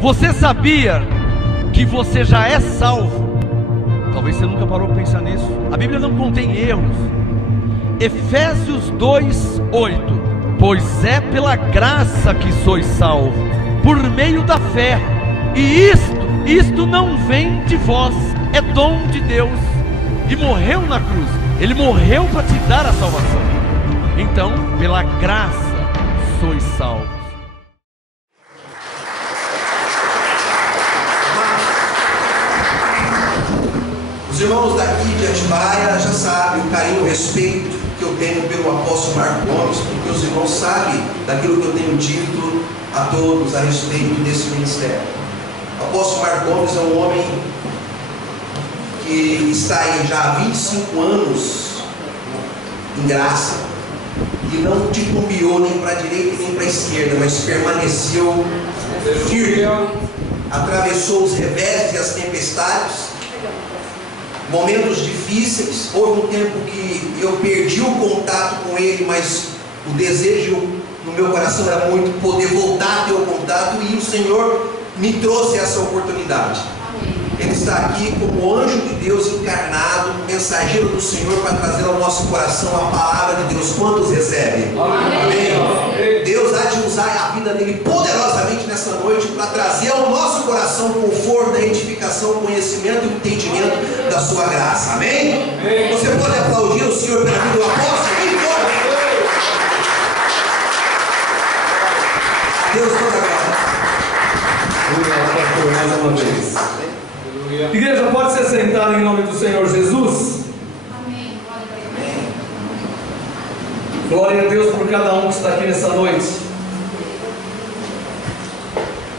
Você sabia que você já é salvo? Talvez você nunca parou para pensar nisso. A Bíblia não contém erros. Efésios 2:8: pois é pela graça que sois salvos, por meio da fé, e isto não vem de vós, é dom de Deus. E morreu na cruz, Ele morreu para te dar a salvação. Então, pela graça sois salvos. Os irmãos daqui de Atibaia já sabem o carinho e o respeito que eu tenho pelo apóstolo Marco Gomes, porque os irmãos sabem daquilo que eu tenho dito a todos a respeito desse ministério. O apóstolo Marco Gomes é um homem que está aí já há 25 anos em graça, e não titubeou nem para a direita nem para a esquerda, mas permaneceu firme, atravessou os reveses e as tempestades, momentos difíceis. Houve um tempo que eu perdi o contato com ele, mas o desejo no meu coração era muito poder voltar a ter o contato, e o Senhor me trouxe essa oportunidade. Ele está aqui como anjo de Deus encarnado, mensageiro do Senhor, para trazer ao nosso coração a palavra de Deus. Quantos recebem? Amém. Deus há de usar a vida dele poderosamente nessa noite para trazer ao nosso coração o conforto, a edificação, o conhecimento e o entendimento da sua graça. Amém? Você pode aplaudir o Senhor pela vida do apóstolo? Deus toda a glória. Mais uma vez. Igreja, pode se sentar em nome do Senhor Jesus? Amém. Glória a Deus por cada um que está aqui nessa noite.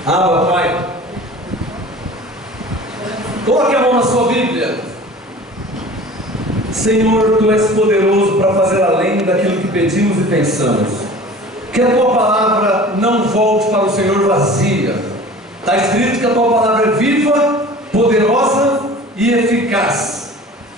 Pai, coloque a mão na sua Bíblia. Senhor, Tu és poderoso para fazer além daquilo que pedimos e pensamos. Que a Tua palavra não volte para o Senhor vazia. Está escrito que a Tua palavra é viva, poderosa e eficaz.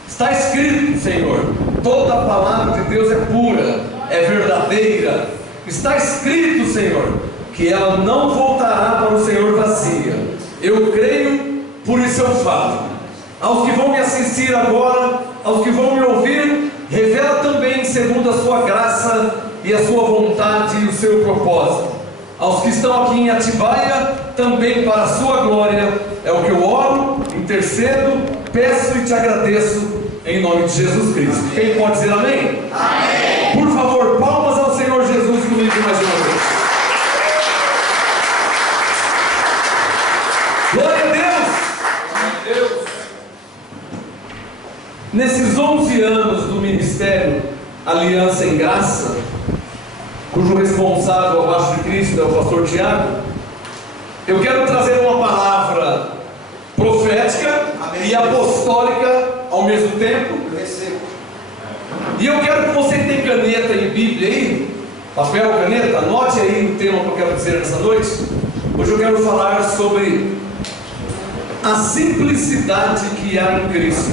Está escrito, Senhor, toda a palavra de Deus é pura, é verdadeira. Está escrito, Senhor, que ela não voltará para o Senhor vazia. Eu creio, por isso eu falo. Aos que vão me assistir agora, aos que vão me ouvir, revela também segundo a sua graça e a sua vontade e o seu propósito. Aos que estão aqui em Atibaia, também para a sua glória, é o que eu oro, intercedo, peço e te agradeço, em nome de Jesus Cristo. Quem pode dizer amém? Amém. Por favor, palmas ao Senhor Jesus comigo mais uma vez. Glória a Deus. Nesses 11 anos do ministério Aliança em Graça, cujo responsável abaixo de Cristo é o pastor Tiago, eu quero trazer uma palavra profética e apostólica ao mesmo tempo. E eu quero que você que tem caneta e Bíblia aí, papel, caneta, anote aí o tema que eu quero dizer nessa noite. Hoje eu quero falar sobre a simplicidade que há em Cristo.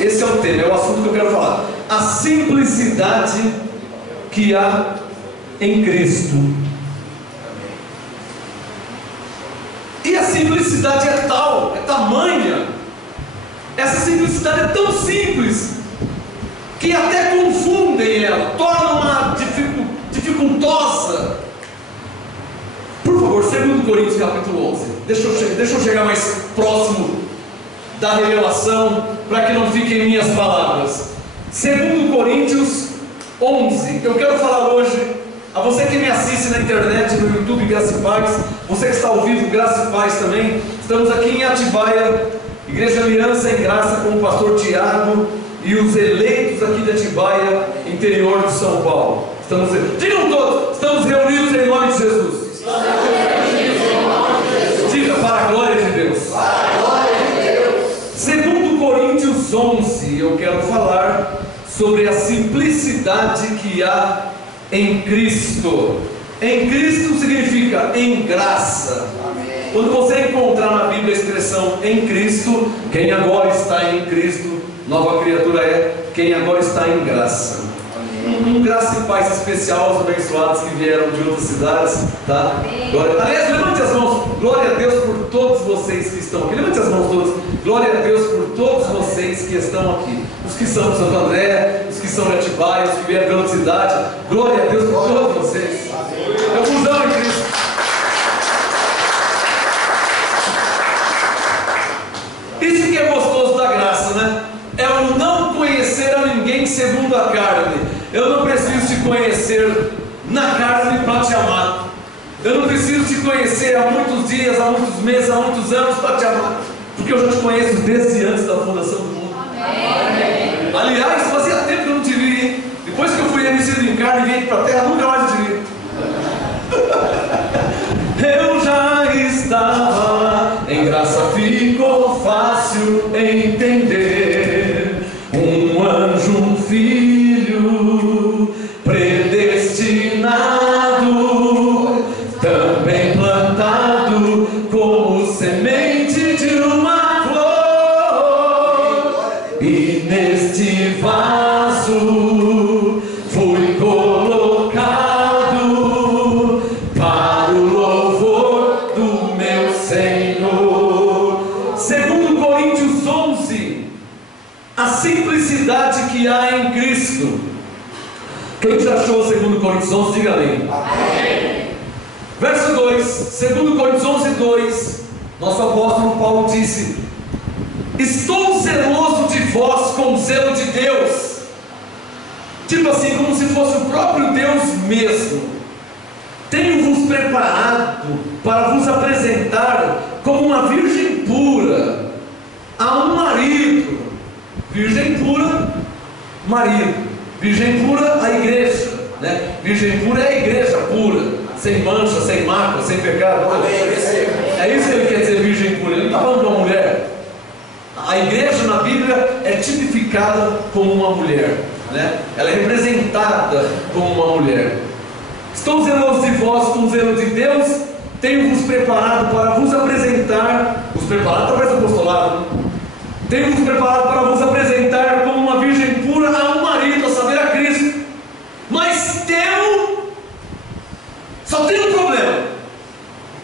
Esse é o tema, é o assunto que eu quero falar. A simplicidade que há em Cristo. E a simplicidade é tal, é tamanha, essa simplicidade é tão simples que até confundem ela, torna-uma dificultosa. Por favor, 2 Coríntios capítulo 11. Deixa eu chegar mais próximo da revelação, para que não fiquem minhas palavras. 2 Coríntios 11. Eu quero falar hoje a você que me assiste na internet, no YouTube, Graça e Paz, você que está ao vivo, Graça e Paz também. Estamos aqui em Atibaia, Igreja Aliança em Graça, com o pastor Tiago e os eleitos aqui de Atibaia, interior de São Paulo. Digam todos, estamos reunidos em nome de Jesus. Diga, para a glória de Deus. 2 Coríntios 11, eu quero falar sobre a simplicidade que há em Cristo. Em Cristo significa em graça. Amém. Quando você encontrar na Bíblia a expressão em Cristo, quem agora está em Cristo, nova criatura é quem agora está em graça. Amém. graça e paz especial aos abençoados que vieram de outras cidades, tá? Aliás, levante as mãos. Glória a Deus por todos vocês que estão aqui. Levante as mãos todos. Glória a Deus por todos vocês que estão aqui. Os que são de Santo André, os que são de Atibaia, os que vieram de outra cidade. Glória a Deus por todos vocês. É fusão em Cristo. Isso que é gostoso da graça, né? É o não conhecer a ninguém segundo a carne. Eu não preciso te conhecer na carne para te amar. Eu não preciso te conhecer há muitos dias, há muitos meses, há muitos anos para te amar, porque eu já te conheço desde antes da fundação do mundo. Amém. Aliás, fazia tempo que eu não te vi, hein? Depois que eu fui revestido em carne e vim aqui para a terra, nunca mais te vi. Eu já estava, em graça ficou fácil entender. Um anjo, um filho, predestinado, também plantado como semente de uma flor. E neste vaso fui colocado para o louvor do meu Senhor. Segundo Coríntios 11, a simplicidade que há em Cristo. Quem já achou 2 Coríntios 11, diga amém. Amém. Verso 2, 2 Coríntios 11, 2, nosso apóstolo Paulo disse: estou zeloso de vós com o zelo de Deus. Tipo assim, como se fosse o próprio Deus mesmo. Tenho-vos preparado para vos apresentar como uma virgem pura a um marido. Virgem pura, marido. Virgem pura, a igreja, né? Virgem pura é a igreja pura, sem mancha, sem mácula, sem pecado. É isso que ele quer dizer, virgem pura. Ele não está falando de uma mulher. A igreja na Bíblia é tipificada como uma mulher, né? Ela é representada como uma mulher. Estou zeloso de vós com o zelo de Deus, tenho-vos preparado para vos apresentar. Vos preparado para esse apostolado, né? Tenho-vos preparado para vos apresentar como uma virgem pura a um marido, a saber, a Cristo. Mas só tem um problema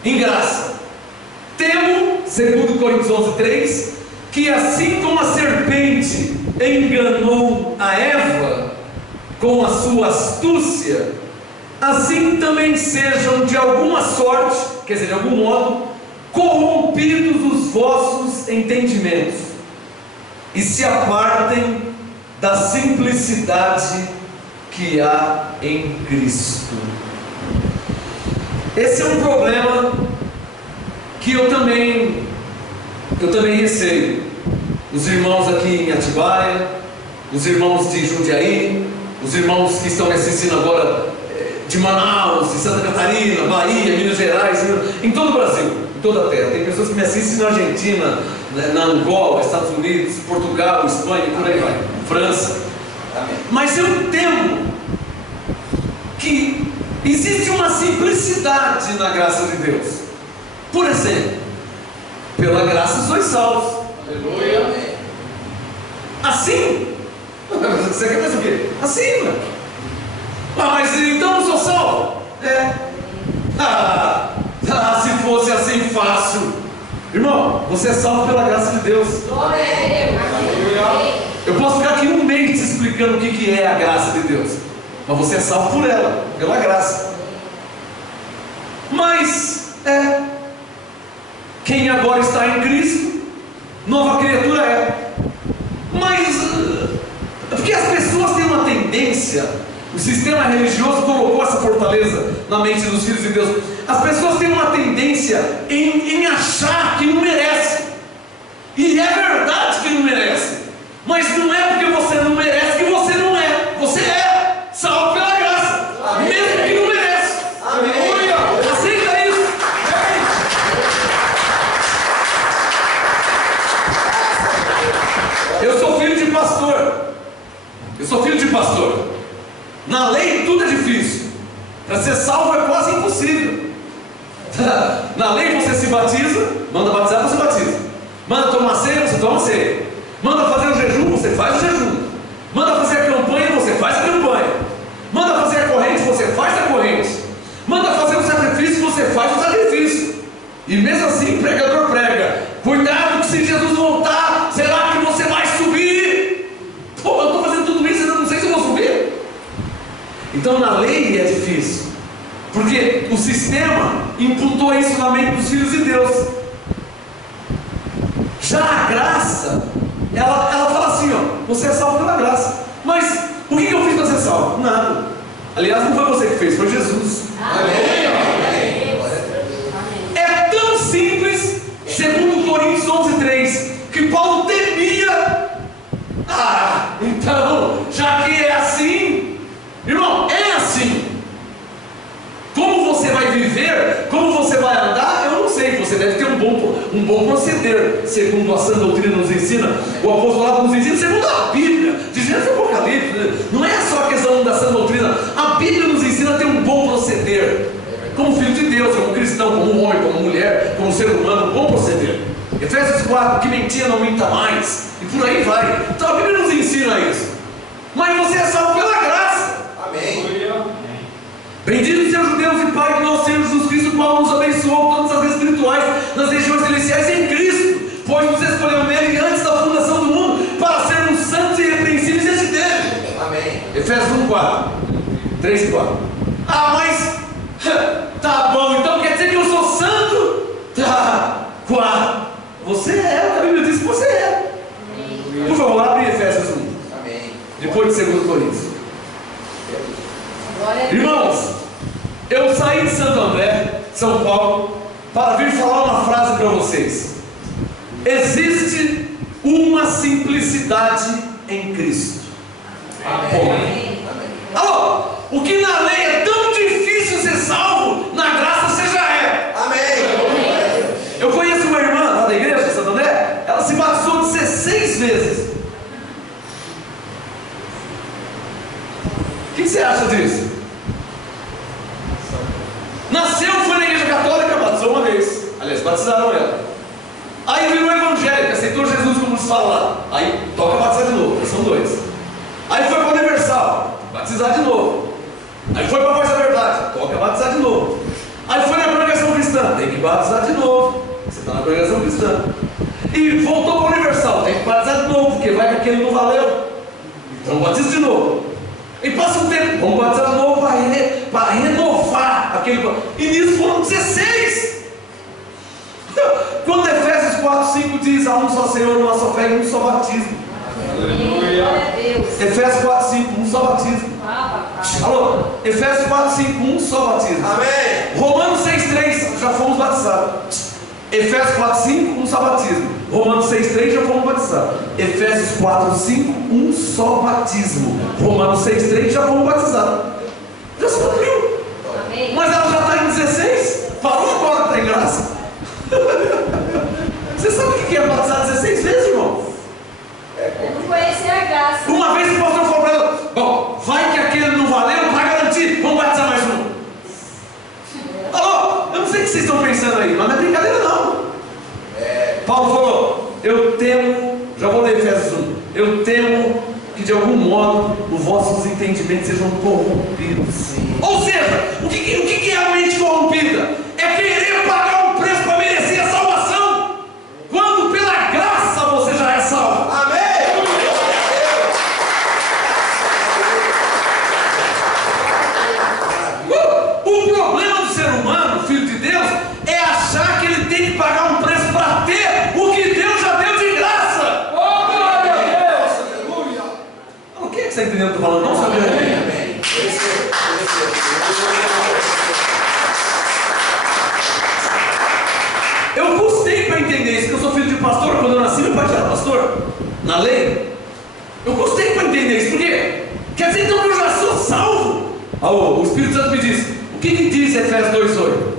em graça. Temo, segundo Coríntios 11, 3, que assim como a serpente enganou a Eva com a sua astúcia, assim também sejam de alguma sorte, quer dizer, de algum modo, corrompidos os vossos entendimentos, e se apartem da simplicidade que há em Cristo. Esse é um problema que eu também receio. Os irmãos aqui em Atibaia, os irmãos de Jundiaí, os irmãos que estão me assistindo agora de Manaus, de Santa Catarina, Bahia, Minas Gerais, em todo o Brasil, em toda a terra. Tem pessoas que me assistem na Argentina, na Angola, Estados Unidos, Portugal, Espanha, por aí vai, França. Mas eu temo que existe uma simplicidade na graça de Deus. Por exemplo, pela graça sois salvos. Aleluia. Assim? Você quer mais o quê? Assim, né? Mas então não sou salvo? Se fosse assim fácil. Irmão, você é salvo pela graça de Deus. Eu posso ficar aqui um mês explicando o que é a graça de Deus, mas você é salvo por ela, pela graça. Mas quem agora está em Cristo, nova criatura é. Mas porque as pessoas têm uma tendência, o sistema religioso colocou essa fortaleza na mente dos filhos de Deus. As pessoas têm uma tendência em achar que não merece. E é verdade que não merece. Mas não é porque você não merece que você não é. Você é salvo pela graça. Amém. Mesmo que não merece. Aleluia. Aceita isso. Eu sou filho de pastor. Na lei tudo é difícil. Para ser salvo é quase impossível. Na lei você se batiza, manda batizar, você batiza. Manda tomar ceia, você toma ceia. Manda fazer o jejum, você faz o jejum. Manda fazer a campanha, você faz a campanha. faz o sacrifício. E mesmo assim o pregador prega: cuidado que se Jesus voltar, será que você vai subir? Pô, eu estou fazendo tudo isso e eu não sei se eu vou subir. Então na lei é difícil, porque o sistema imputou isso na mente dos filhos de Deus. Já a graça, ela fala assim, ó: você é salvo pela graça. Mas o que eu fiz para ser salvo? Nada. Aliás, não foi você que fez, foi Jesus. Amém. É tão simples, segundo Coríntios 11:3, que Paulo temia. Então, já que é assim, irmão, é assim. Como você vai viver, como você vai andar, eu não sei. Você deve ter um bom proceder, segundo a sã doutrina nos ensina. O apostolado nos ensina segundo a Bíblia, de Gênesis e Apocalipse. Não é só a questão da sã doutrina. A Bíblia nos ensina a ter um bom proceder, como filho de Deus, como cristão, como homem, como mulher, como ser humano, um bom proceder. Efésios 4, que mentia não minta mais, e por aí vai. Então a Bíblia nos ensina isso. Mas você é salvo pela graça. Amém. Bendito seja o Deus e Pai de nosso Senhor Jesus Cristo, o qual nos abençoou todas as espirituais nas regiões celestiais em Cristo, pois nos escolheu nele antes da fundação do mundo, para sermos santos e irrepreensíveis diante dele. Amém. Efésios 1:4, 3 e 4. Mas tá bom, então quer dizer que eu sou santo? Tá, 4. Você é, a Bíblia diz que você é. Por favor, abre Efésios 1. Amém. Depois de 2 Coríntios. Irmãos, eu saí de Santo André, São Paulo, para vir falar uma frase para vocês. Existe uma simplicidade em Cristo. Amém. Alô, o que na lei é tão difícil ser salvo, na graça você já é. Amém. Eu conheço uma irmã lá da igreja de Santo André, ela se batizou 16 vezes. O que você acha disso? Nasceu, foi na igreja católica, batizou uma vez. Aliás, batizaram ela. Aí virou evangélica, aceitou Jesus como nos fala lá. Aí toca batizar de novo, são 2. Aí foi para o Universal, batizar de novo. Aí foi para a Voz da Verdade, toca batizar de novo. Aí foi na congregação cristã, tem que batizar de novo. Você está na congregação cristã. E voltou para o Universal, tem que batizar de novo, porque vai que aquele não valeu. Então batiza de novo. E passa um tempo, vamos batizar de novo para renovar aquele. E nisso foram 16. Quando Efésios 4:5 diz: há um só Senhor, uma só fé e um só batismo. Aleluia. Efésios 4:5, um só batismo. Alô? Efésios 4:5, um só batismo. Amém. Romanos 6:3, já fomos batizados. Efésios 4:5, um só batismo. Romanos 6:3, já fomos batizados. Efésios 4:5, um só batismo. Romanos 6:3, já fomos batizados. Já se cumpriu. Mas ela já está em 16. Parou agora, está em graça. Você sabe o que é batizar 16 vezes, irmão? Eu não conhecia a graça. Uma vez que o pastor falou para ela: bom, vai que aquele não valeu, vai garantir, vamos batizar mais um. Alô, eu não sei o que vocês estão pensando aí, mas não é brincadeira não. Paulo falou: eu temo, já vou ler Efésios 1, eu temo que de algum modo os vossos entendimentos sejam corrompidos. Ou seja, o que é a mente corrompida? É querer pagar um preço para merecer a salvação, quando pela graça você já é salvo. Amém. O problema do ser humano, filho de Deus, é achar que ele tem que pagar um preço para ter o que Deus já deu de graça. Oh, glória a Deus! Aleluia. O que é que você está entendendo o que eu estou falando? Não sabe? Amém. Eu custei para entender isso, porque eu sou filho de pastor. Quando eu nasci, meu pai era pastor, na lei. Eu custei para entender isso, por quê? Quer dizer então que eu já sou salvo? O Espírito Santo me diz: o que diz Efésios 2:8?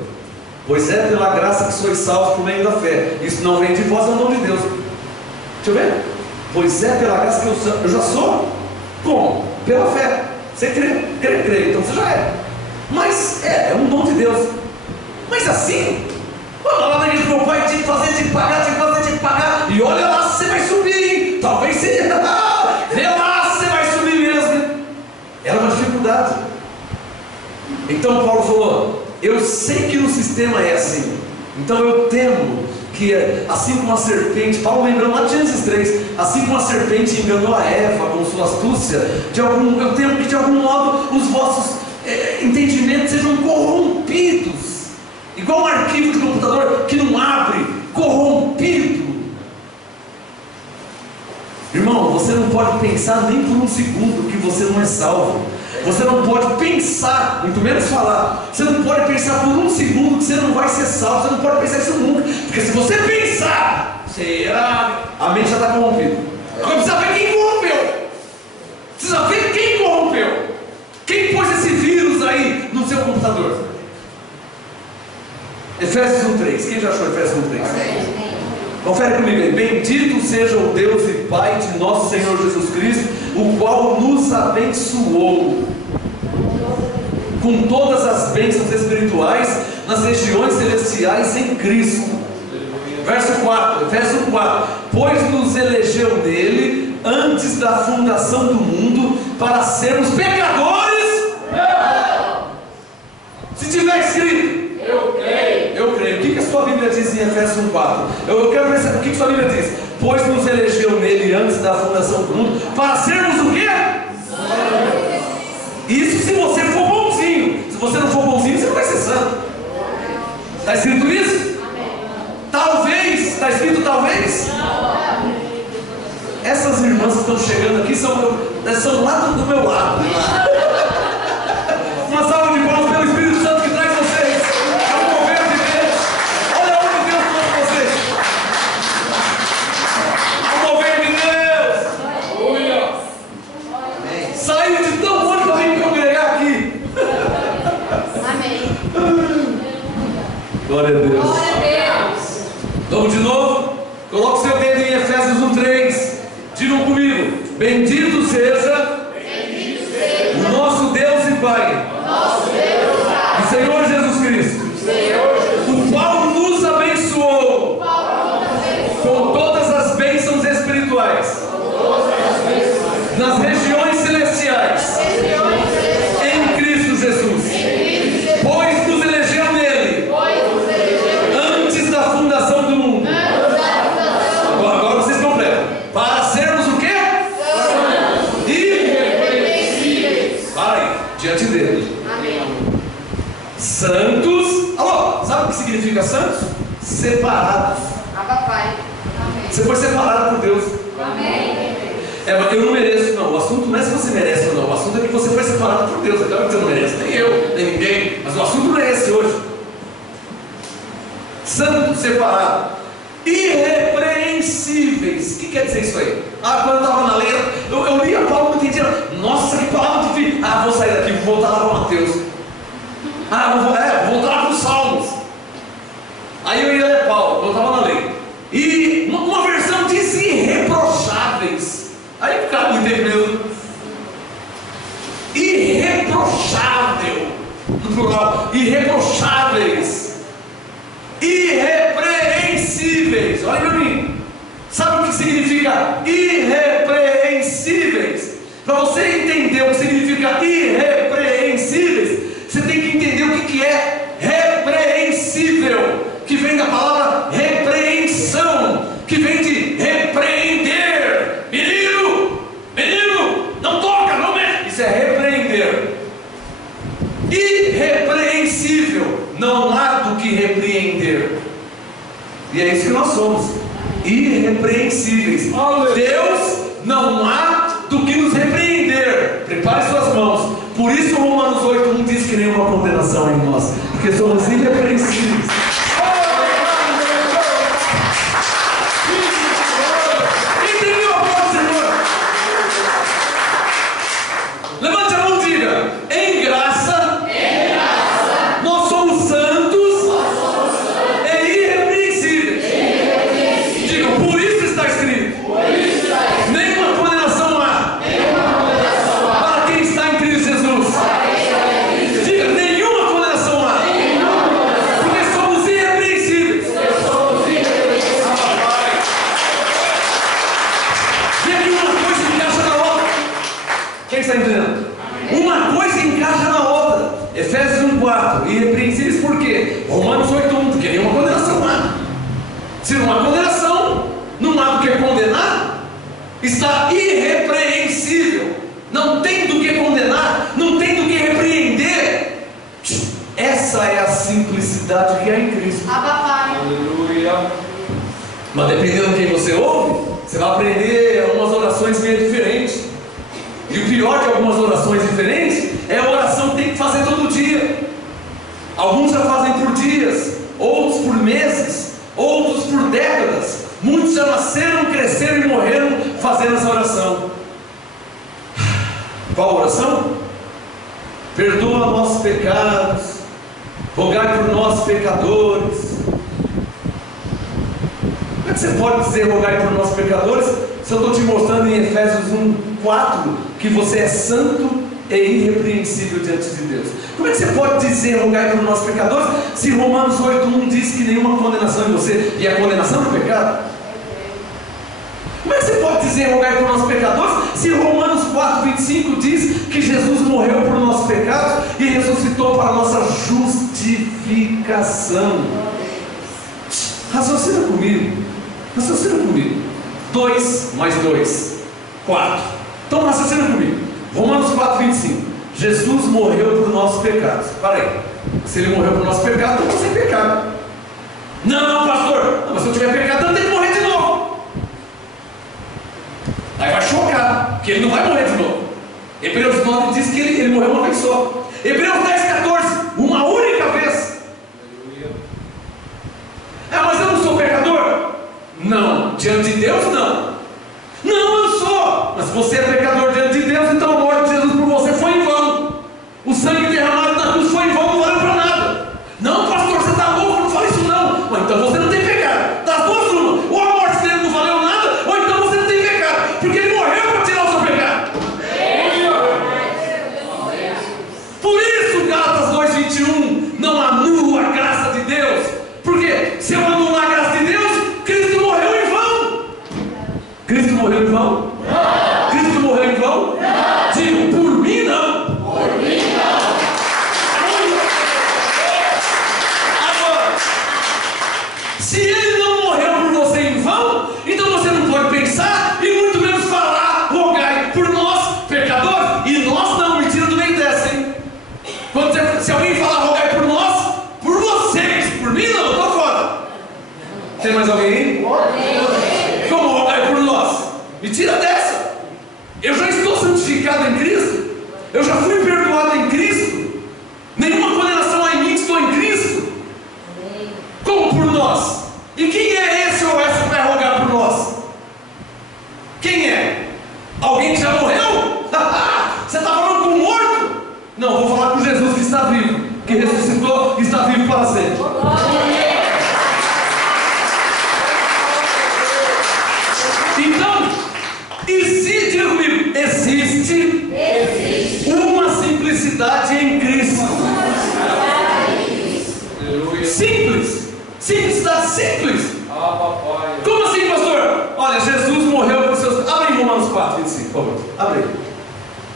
Pois é pela graça que sois salvos por meio da fé. Isso não vem de vós, é o dom de Deus. Deixa eu ver. Pois é pela graça que eu já sou. Como? Pela fé. Você crê, então você já é. Mas é um dom de Deus. Mas assim, lá na igreja do meu pai tinha que fazer, tinha que pagar, tinha que fazer, tinha que pagar. E olha lá se você vai subir, hein? Talvez você. Vê lá se você vai subir mesmo, hein? Era uma dificuldade. Então Paulo falou: eu sei que no sistema é assim, então eu temo que, assim como a serpente, Paulo lembrando lá de Gênesis 3, assim como a serpente enganou a Eva com sua astúcia, eu temo que de algum modo os vossos entendimentos sejam corrompidos, igual um arquivo de computador que não abre, corrompido. Irmão, você não pode pensar nem por um segundo que você não é salvo. Você não pode pensar, muito menos falar. Você não pode pensar por um segundo que você não vai ser salvo. Você não pode pensar isso nunca. Porque se você pensar, a mente já está corrompida. Agora precisa ver quem corrompeu. Precisa ver quem corrompeu. Quem pôs esse vírus aí no seu computador? Efésios 1:3. Quem já achou Efésios 1:3? Confere comigo aí. Bendito seja o Deus e Pai de nosso Senhor Jesus Cristo, o qual nos abençoou com todas as bênçãos espirituais nas regiões celestiais em Cristo. Verso 4, Efésios 4: pois nos elegeu nele antes da fundação do mundo para sermos pecadores. Se tiver escrito eu creio. O que a sua Bíblia diz em Efésios 1:4? Eu quero ver o que a sua Bíblia diz. Pois nos elegeu nele antes da fundação do mundo para sermos o quê? Isso se você for bonzinho. Se você não for bonzinho, você não vai ser santo. Está escrito isso? Talvez. Está escrito talvez? Essas irmãs que estão chegando aqui são lá do meu lado. Uma salva de palmas pelo Espírito Santo que traz vocês. Saiu de tão longe para vir congregar aqui. Amém. Glória a Deus. Glória a Deus. Vamos de novo. Coloque seu dedo em Efésios 1:3. Digam comigo. Bendito seja o nosso Deus e Pai, o Senhor Jesus Cristo, o qual nos abençoou com todas as bênçãos espirituais nas regiões celestiais em Cristo Jesus, pois nos elegeu nele antes da fundação do mundo. Agora vocês completam. Para sermos o quê? Irrepreensíveis. Para aí, diante dele. Santos. Alô, sabe o que significa santos? Separados. Você foi separado por Deus. Amém. Mas eu não mereço, não. O assunto não é se você merece ou não. O assunto é que você foi separado por Deus. É claro que você não merece, nem eu, nem ninguém. Mas o assunto não é esse hoje. Santo, separado, irrepreensíveis. O que quer dizer isso aí? Quando eu estava na lei, eu li a Paulo, não entendia. Nossa, que palavra difícil. Vou sair daqui, vou voltar lá para Mateus. Vou voltar lá para os Salmos. Aí eu ia ler Paulo, eu estava na lei. E uma versão diz irreprocháveis. Aí o cara não entende mesmo. Irreprochável, no plural, irreprocháveis, irrepreensíveis. Olha para mim. Sabe o que significa irrepreensíveis? Para você entender o que significa irrepreensíveis, você tem que entender o que é repreensível, que vem da palavra repreensão, que vem de repreender. Menino, não toca, não mexe. Isso é repreender. Irrepreensível, não há do que repreender. E é isso que nós somos, irrepreensíveis. Deus, não há do que nos repreender. Prepare suas mãos. Por isso Romanos 8:1 diz que nenhuma condenação é em nós, porque somos irrepreensíveis. Entendeu a voz do Senhor? Levante a mão e diga: em graça, nós somos santos e irrepreensíveis. Diga: por isso está escrito. Nenhuma condenação há para quem está em Cristo Jesus. Diga: nenhuma condenação há, porque somos simplicidade que há em Cristo. Aleluia. Mas dependendo de quem você ouve, você vai aprender algumas orações meio diferentes. E o pior de algumas orações diferentes é a oração que tem que fazer todo dia. Alguns já fazem por dias, outros por meses, outros por décadas. Muitos já nasceram, cresceram e morreram fazendo essa oração. Qual oração? Perdoa nossos pecados, rogai por nós pecadores. Como é que você pode dizer rogai por nós pecadores se eu estou te mostrando em Efésios 1:4 que você é santo e irrepreensível diante de Deus? Como é que você pode dizer rogai por nós pecadores se Romanos 8:1 diz que nenhuma condenação em você, e a condenação do pecado? Como é que você pode dizer rogai por nós pecadores se Romanos 4:25 diz que Jesus morreu por nossos pecados e ressuscitou para a nossa justificação? Raciocina comigo. 2 mais 2, 4. Então raciocina comigo. Romanos 4:25. Jesus morreu por nossos pecados. Para aí. Se ele morreu por nossos pecados, eu estou sem pecado. Não, pastor. Não, mas se eu tiver pecado, eu tenho que morrer de novo. Aí vai chocar, porque ele não vai morrer de novo. Hebreus 9 diz que ele morreu uma vez só. Hebreus 10:14, uma única vez. Mas eu não sou pecador? Não, diante de Deus não. Não, eu sou. Mas se você é pecador diante de Deus, então a morte de Jesus por você foi em vão. O sangue derramado na cruz foi em vão, não valeu para nada. Não, pastor, você está louco, não fala isso não. Mas então você não tem pecado. Das duas uma, ou a morte dele não valeu nada, ou então você não tem pecado, porque ele morreu para tirar o seu pecado. Por isso Gálatas 2:21 não anula a graça de Deus. Porque se eu anular a graça de Deus, Cristo morreu em vão. Cristo morreu em vão? Não. Cristo morreu em vão? Não. Digo, por mim não. Por mim não. Agora, se ele não morreu por você em vão, então você não pode pensar e muito menos falar, rogai por nós, pecadores. E nós não, me tira do meio dessa, hein? Se alguém falar rogai por nós, por vocês, por mim não, eu estou fora. Tem mais alguém aí? Como rogai por nós? Me tira dessa. Eu já estou santificado em Cristo. Eu já fui perdoado em Cristo. Nenhuma condenação há em mim, estou em Cristo. Como por nós? E quem é esse ou essa que vai rogar por nós? Quem é? Alguém que já morreu? Você está falando com um morto? Não, vou falar com Jesus que está vivo, que ressuscitou e está vivo para sempre. Então, existe uma simplicidade em Cristo. Simples. Simplicidade simples. Como assim, pastor? Olha, Jesus morreu por seus... Abre em Romanos 4:25, por favor. Abre aí.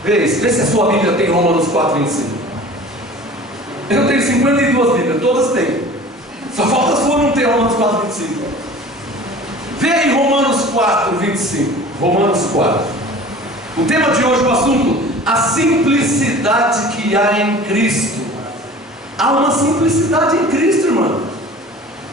Vê se a sua Bíblia tem Romanos 4:25. Eu tenho 52 Bíblias, todas têm. Só falta a sua não ter Romanos 4:25. Vê aí Romanos 4:25. Romanos 4. O tema de hoje, o assunto, a simplicidade que há em Cristo. Há uma simplicidade em Cristo, irmão.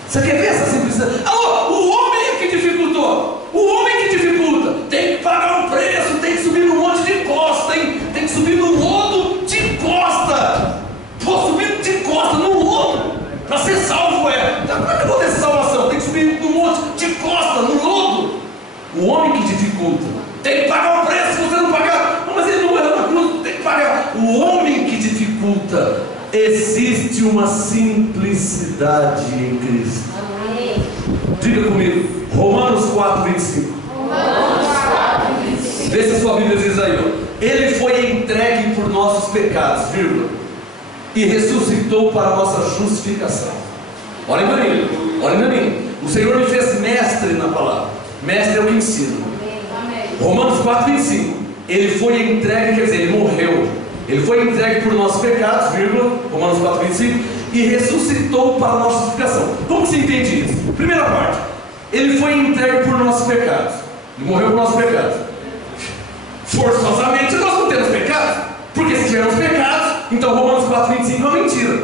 Você quer ver essa simplicidade? Alô, o homem é que dificultou. O homem que dificulta. Tem que pagar um preço, tem que subir num monte de costa, hein? Tem que subir no lodo de costa. Estou subindo de costa no lodo para ser salvo. Como é que eu vou ter salvação? Tem que subir num monte de costa, no lodo. O homem que dificulta. Tem que pagar um preço, se você não pagar. Não, mas ele não morreu na cruz, tem que pagar. O homem que dificulta. Existe uma simplicidade em Cristo. Amém. Diga comigo, Romanos 4:25. Vê se a sua Bíblia diz aí, ó. Ele foi entregue por nossos pecados, vírgula, e ressuscitou para a nossa justificação. Olhem para mim, olhem para mim. O Senhor me fez mestre na palavra. Mestre é o que ensina. Amém. Romanos 4:25. Ele foi entregue, quer dizer, ele morreu. Ele foi entregue por nossos pecados, vírgula, Romanos 4:25, e ressuscitou para a nossa justificação. Como se entende isso? Primeira parte, ele foi entregue por nossos pecados. Ele morreu por nossos pecados. Forçosamente nós não temos pecados, porque se tivermos pecados, então Romanos 4:25 é uma mentira.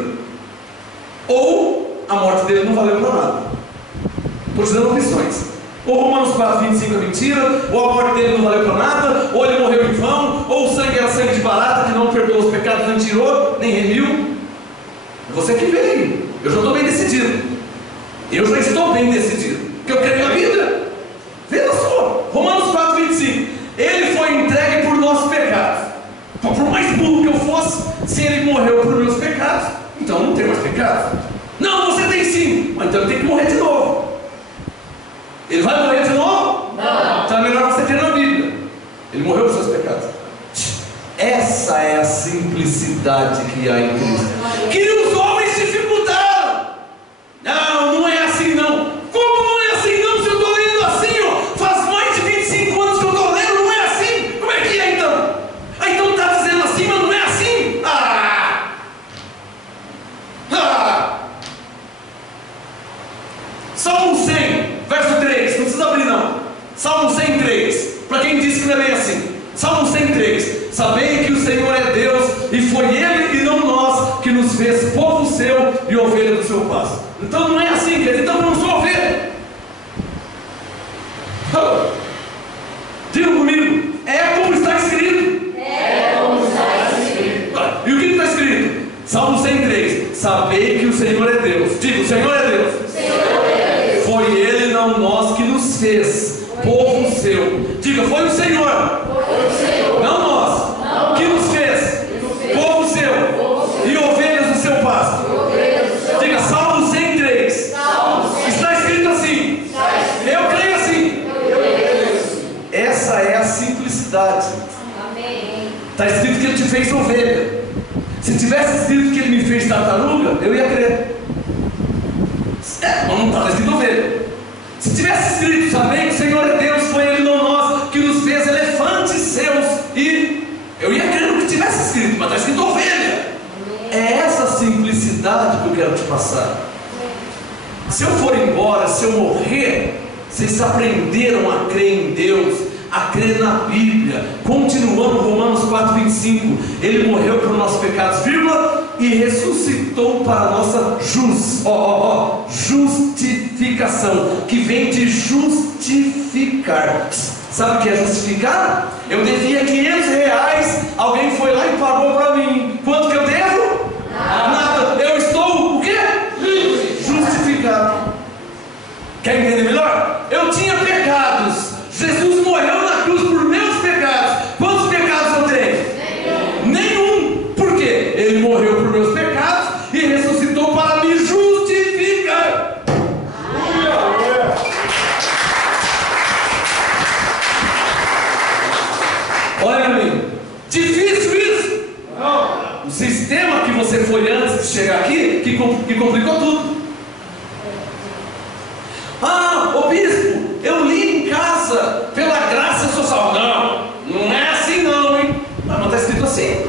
ou a morte dele não valeu para nada. Estou te dando opções. Ou Romanos 4,25 é mentira, ou a morte dele não valeu para nada, ou ele morreu em vão, ou o sangue era sangue de barata que não perdoou os pecados, nem tirou, nem remiu. Você que veio. Eu já estou bem decidido. Eu já estou bem decidido, porque eu creio na Bíblia. Veja só, Romanos 4,25. Ele foi entregue por nossos pecados. Por mais burro que eu fosse, se ele morreu por meus pecados, então não tem mais pecado. Não, você tem sim, mas então ele tem que morrer de novo. Ele vai morrer de novo? Não. Então é melhor você ter na Bíblia. Ele morreu por seus pecados. Essa é a simplicidade que há em Cristo, que os homens dificultaram. Não, não é assim não. Como não é assim não? Se eu estou lendo assim, ó, faz mais de 25 anos que eu estou lendo, não é assim. Como é que é então? Ah, então está dizendo assim, mas não é assim? Salmo 100, verso 3, não precisa abrir não. Salmo 103, para quem disse que não é bem assim. Salmo 103, sabei que o Senhor é Deus, e foi Ele e não nós que nos fez povo seu e ovelha do seu pasto. Então não é assim, querido, então eu não sou ovelha. Diga comigo, é como está escrito. É como está escrito. E o que está escrito? Salmo 103, sabei que o Senhor é Deus. Diga, o Senhor é Deus. O Senhor é Deus. Foi Ele, não nós, que nos fez povo seu. Diga, foi o Senhor. Foi o Senhor. Não nós. Não Que nos fez povo seu e ovelhas do seu pasto. Diga, Salmo 103. Está escrito assim. Eu creio assim. Essa é a simplicidade. Amém. Está escrito que Ele te fez ovelha. Se tivesse escrito que Ele me fez tartaruga, eu ia crer. Mas não está escrito ovelha. Se tivesse escrito, sabem que o Senhor é Deus, foi Ele, não nós, que nos fez elefantes seus, e eu ia crer no que tivesse escrito, mas está escrito ovelha. É essa simplicidade que eu quero te passar. Se eu for embora, se eu morrer, vocês aprenderam a crer em Deus, a crer na Bíblia. Continuando Romanos 4,25, Ele morreu por nossos pecados, vírgula, e ressuscitou para a nossa justificação, que vem de justificar. Sabe o que é justificar? Eu devia R$500, alguém foi lá e pagou para mim. Quanto que eu devo? Nada. Eu estou o quê? Justificado. Quer entender melhor? Eu tinha pecados. Jesus morreu na cruz por meus pecados. Quantos pecados eu tenho? Nenhum. Por quê? Ele morreu por meus pecados e ressuscitou para me justificar. Olha para mim. Difícil isso? Não. O sistema que você foi antes de chegar aqui que complicou tudo. Ô bispo, eu li em casa, pela graça eu sou salvo. Não é assim não, hein? Mas está escrito assim.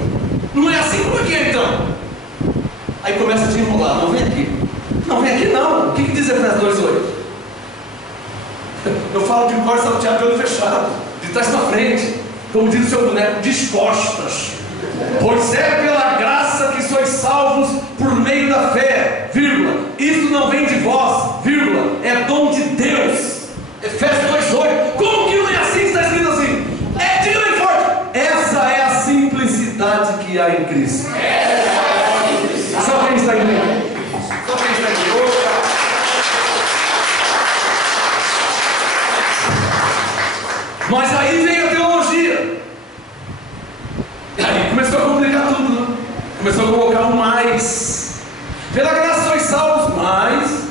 Não é assim, como é que é então? Aí começa a te enrolar. Não vem aqui. Não vem aqui não. O que diz Efésios 2,8? Eu falo de cor salteado de olho fechado, de trás para frente, como diz o seu boneco, dispostas. Pois é pela graça que sois salvos por meio da fé, vírgula, isso não vem de vós, vírgula, é dom de Deus. Efésios 2,8. Como que não é assim? Está escrito assim. Diga bem forte. Essa é a simplicidade que há em Cristo. Só quem está entendendo. Só quem está entendendo. Mas aí vem a teologia. Aí começou a complicar tudo, né? Começou a colocar um mais. Pela graça sois salvos, mais.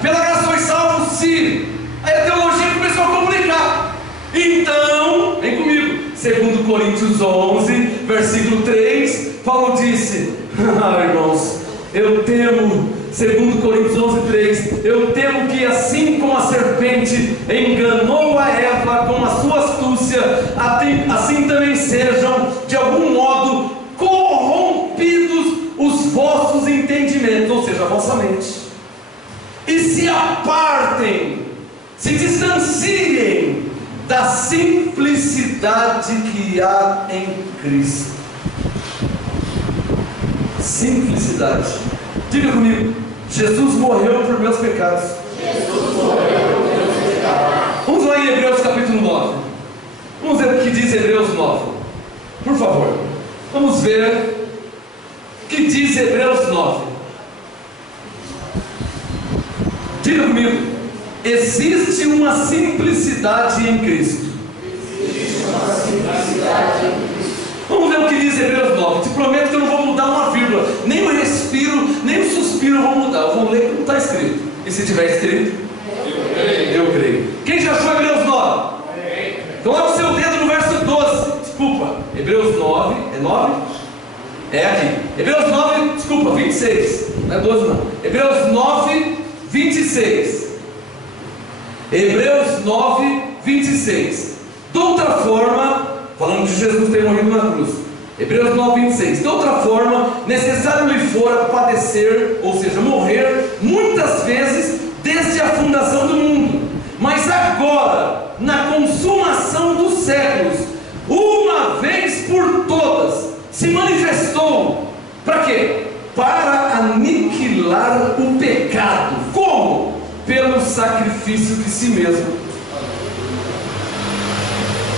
Pela graça sois salvos, se. Aí a teologia começou a complicar. Então, vem comigo. 2 Coríntios 11, versículo 3, Paulo disse: irmãos, eu temo, 2 Coríntios 11, 3, eu temo que assim como a serpente enganou a Eva com a sua astúcia, assim também sejam, de algum modo, corrompidos os vossos entendimentos, ou seja, a vossa mente, e se apartem, se distanciem da simplicidade que há em Cristo. Simplicidade. Diga comigo: Jesus morreu por meus pecados. Vamos lá em Hebreus capítulo 9. Vamos ver o que diz Hebreus 9. Por favor, vamos ver o que diz Hebreus 9. Diga comigo: existe uma simplicidade em Cristo. Vamos ver o que diz Hebreus 9. Te prometo que eu não vou mudar uma vírgula. Nem o respiro, nem o suspiro eu vou mudar. Eu vou ler como está escrito. E se tiver escrito, eu creio. Quem já achou Hebreus 9? Coloca o seu dedo no verso 12. Desculpa, Hebreus 9. É 9? É aqui. Hebreus 9, desculpa, 26. Não é 12 não. Hebreus 9, 26. Hebreus 9, 26. De outra forma, falando de Jesus ter morrido na cruz, Hebreus 9, 26. De outra forma, necessário lhe fora padecer, ou seja, morrer, muitas vezes, desde a fundação do mundo. Mas agora, na consumação dos séculos, uma vez por todas, se manifestou. Para quê? Para aniquilar o pecado. Como? Pelo sacrifício de si mesmo.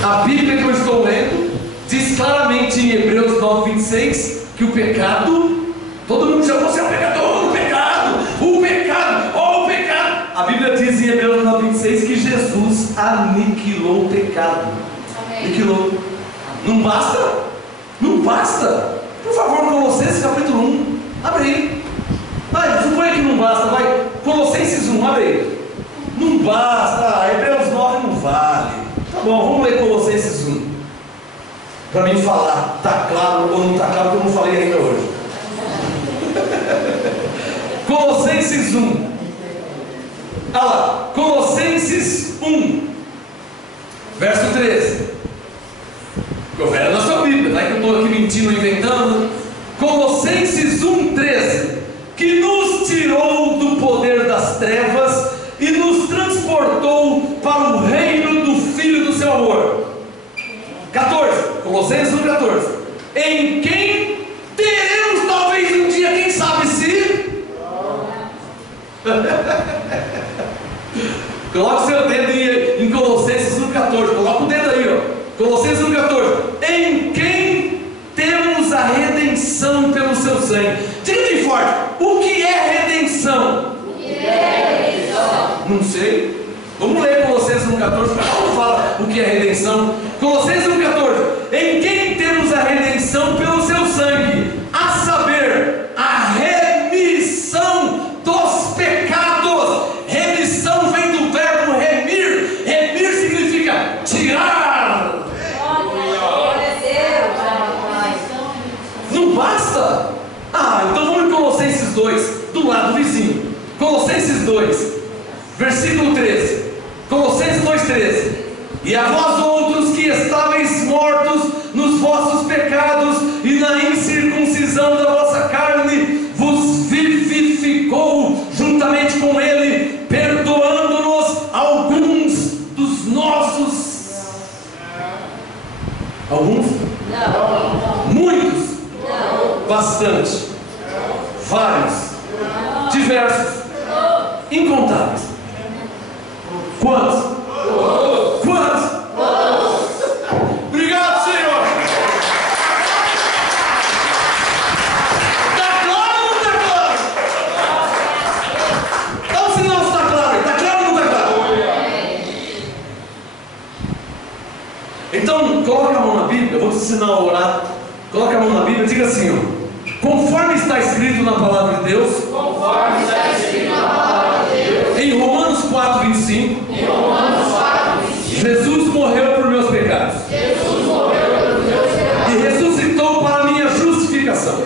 A Bíblia que eu estou lendo diz claramente em Hebreus 9, 26 que o pecado, todo mundo já você é um pecador, o pecado, ó o pecado. A Bíblia diz em Hebreus 9, 26 que Jesus aniquilou o pecado. Aniquilou. Não basta? Não basta? Por favor, Colossenses capítulo 1, abre aí. Vai, suponha que não basta, vai. Colossenses 1, abre aí. Não basta, Hebreus 9 não vale. Tá bom, vamos ler Colossenses 1. Para mim falar, está claro ou não está claro, que eu não falei ainda hoje. Colossenses 1. Olha lá, Colossenses 1, verso 13. Confere na sua Bíblia, não é que eu estou aqui mentindo, inventando. Colossenses 1, 13. Que nos tirou do poder das trevas e nos transportou para o reino do Filho do seu amor. 14, Colossenses 1, 14. Em quem teremos talvez um dia, quem sabe se... Coloca o seu dedo em Colossenses 1, 14. Coloca o dedo aí, ó. Colossenses 1, 14. Em quem temos a redenção pelo seu sangue. Diga bem forte: o que é redenção? O que é redenção? Não sei. Vamos ler Colossenses 1, 14. Paulo fala o que é redenção. Colossenses 1, 14. Em quem temos a redenção pelo seu sangue, a saber, a remissão dos pecados. Remissão vem do verbo remir. Remir significa tirar. Não basta? Então vamos em Colossenses 2, do lado vizinho. Colossenses 2, versículo 13. Colossenses 2, 13. E a vós outros que estáveis mortos nos vossos pecados e na incircuncisão da vossa carne, vos vivificou juntamente com ele, perdoando-nos alguns dos nossos. Alguns? Não. Muitos? Não. Bastante. Vários. Diversos. Incontáveis. Quantos? Quantos? Obrigado, Senhor. Está claro ou não está claro? Então, se não está claro, está claro ou não está claro? Então, coloca a mão na Bíblia. Eu vou te ensinar a orar. Coloca a mão na Bíblia e diga assim, ó: conforme está escrito na palavra de Deus, Conforme está escrito na palavra de Deus, em Romanos 4, 25, em Romanos 4, 25, Jesus morreu por meus pecados Jesus morreu pelos meus pecados e ressuscitou para a minha justificação.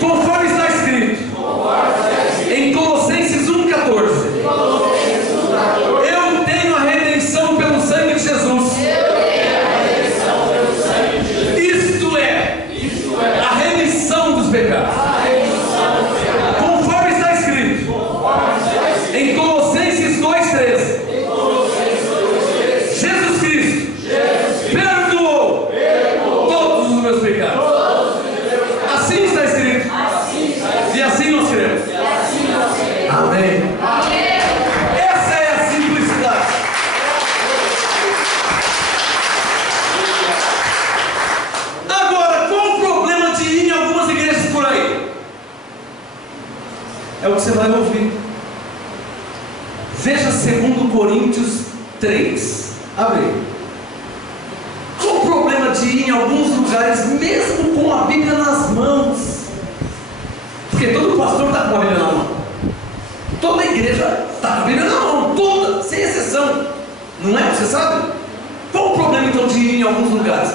Conforme está escrito em Colossenses 1, 14, eu tenho a redenção pelo sangue de Jesus. Isto é a remissão dos pecados. Conforme está escrito em Colossenses é o que você vai ouvir. Veja 2 Coríntios 3. Abre aí. Qual o problema de ir em alguns lugares, mesmo com a Bíblia nas mãos? Porque todo pastor está com a Bíblia na mão. Toda igreja está com a Bíblia na mão. Toda, sem exceção. Não é? Você sabe? Qual o problema então de ir em alguns lugares?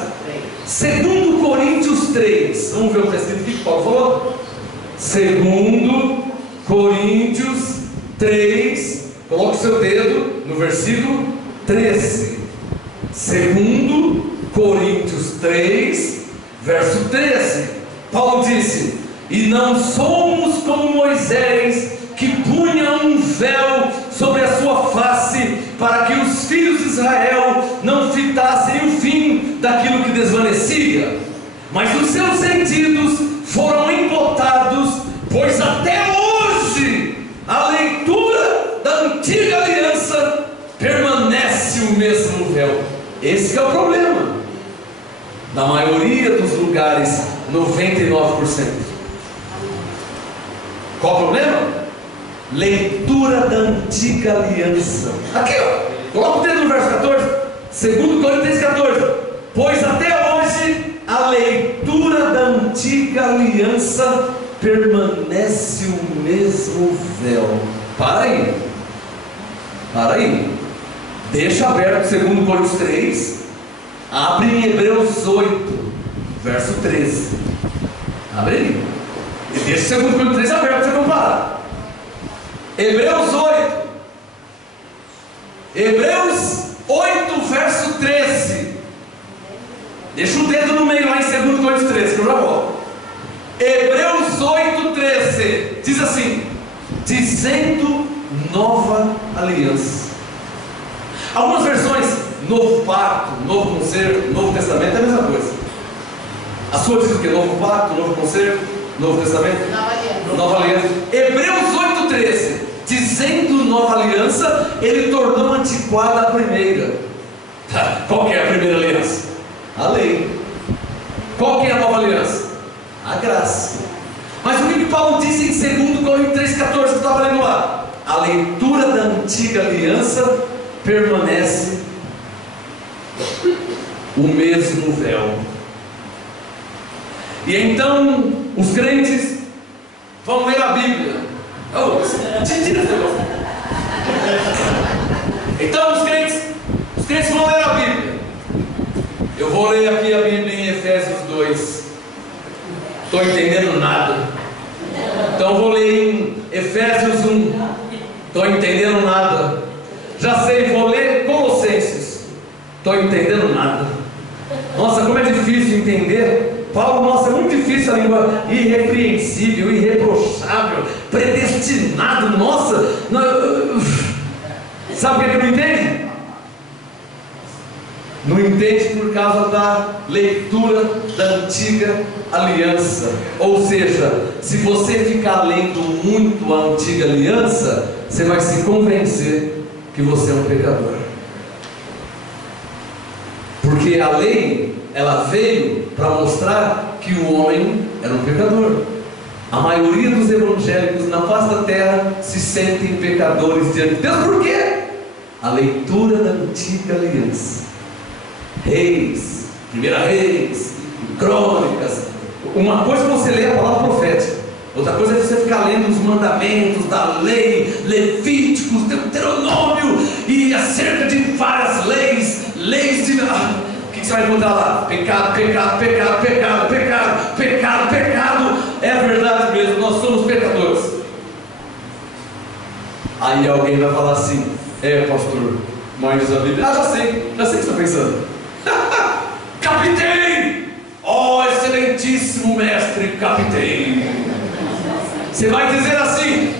2 Coríntios 3. Vamos ver o que está escrito aqui que Paulo falou? 2 Coríntios 3. Coloque o seu dedo no versículo 13. 2 Coríntios 3, verso 13. Paulo disse: e não somos como Moisés, que punha um véu sobre a sua face, para que os filhos de Israel não fitassem o fim daquilo que desvanecia. Mas os seus sentidos foram embotados, pois até hoje a leitura da antiga aliança permanece o mesmo véu. Esse que é o problema da maioria dos lugares, 99%. Qual o problema? Leitura da antiga aliança. Aqui, ó, coloca o dedo no verso 14. 2 Coríntios 14. Pois até hoje a leitura da antiga aliança permanece o mesmo véu. Para aí. Para aí. Deixa aberto 2 Coríntios 3. Abre em Hebreus 8, verso 13. Abre aí. E deixa 2 Coríntios 3 aberto para você comparar. Hebreus 8. Hebreus 8, verso 13. Deixa o dedo no meio lá em 2 Coríntios 13, que eu já volto. Hebreus 8, 13. Diz assim: dizendo nova aliança. Algumas versões, novo pacto, novo concerto, novo testamento, é a mesma coisa. A sua diz o que? Novo pacto, novo concerto, novo testamento? Nova aliança. Nova aliança. Hebreus 8, 13. Dizendo nova aliança, ele tornou antiquada a primeira. Qual que é a primeira aliança? A lei. Qual que é a nova aliança? A graça. Mas o que Paulo disse em 2 Coríntios 3,14 que eu estava lendo lá? A leitura da antiga aliança permanece o mesmo véu. E então os crentes vão ler a Bíblia. Tira esse negócio. Então os crentes vão ler a Bíblia. Eu vou ler aqui a Bíblia em Efésios 2. Estou entendendo nada. Então vou ler em Efésios 1. Estou entendendo nada. Já sei, vou ler Colossenses. Estou entendendo nada. Nossa, como é difícil entender. Paulo, nossa, é muito difícil a língua. Irrepreensível, irreprochável, predestinado. Nossa, não... Sabe o que não entende? Não entende por causa da leitura da antiga aliança. Ou seja, se você ficar lendo muito a antiga aliança, você vai se convencer que você é um pecador. Porque a lei, ela veio para mostrar que o homem era um pecador. A maioria dos evangélicos na face da terra se sentem pecadores diante de Deus. Por quê? A leitura da antiga aliança. Reis, 1 Reis, Crônicas. Uma coisa é você ler a palavra profética, outra coisa é você ficar lendo os mandamentos da lei, Levíticos, Deuteronômio, e acerca de várias leis de... o que você vai encontrar lá? Pecado, pecado, pecado, pecado, pecado, pecado, pecado. É verdade mesmo, nós somos pecadores. Aí alguém vai falar assim: pastor, mas a Bíblia... já sei o que você está pensando. Captei! Oh, excelentíssimo mestre, captei! Você vai dizer assim: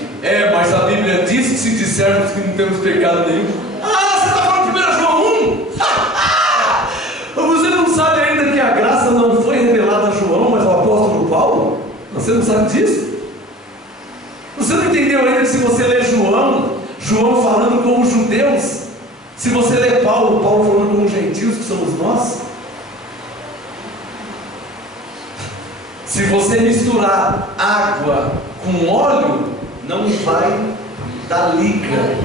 mas a Bíblia diz que se dissermos que não temos pecado nenhum. Você está falando 1 João 1? Você não sabe ainda que a graça não foi revelada a João, mas ao apóstolo Paulo? Você não sabe disso? Você não entendeu ainda que se você ler João falando com os judeus, se você ler Paulo falando com os gentios, que somos nós, se você misturar água com óleo, não vai dar liga,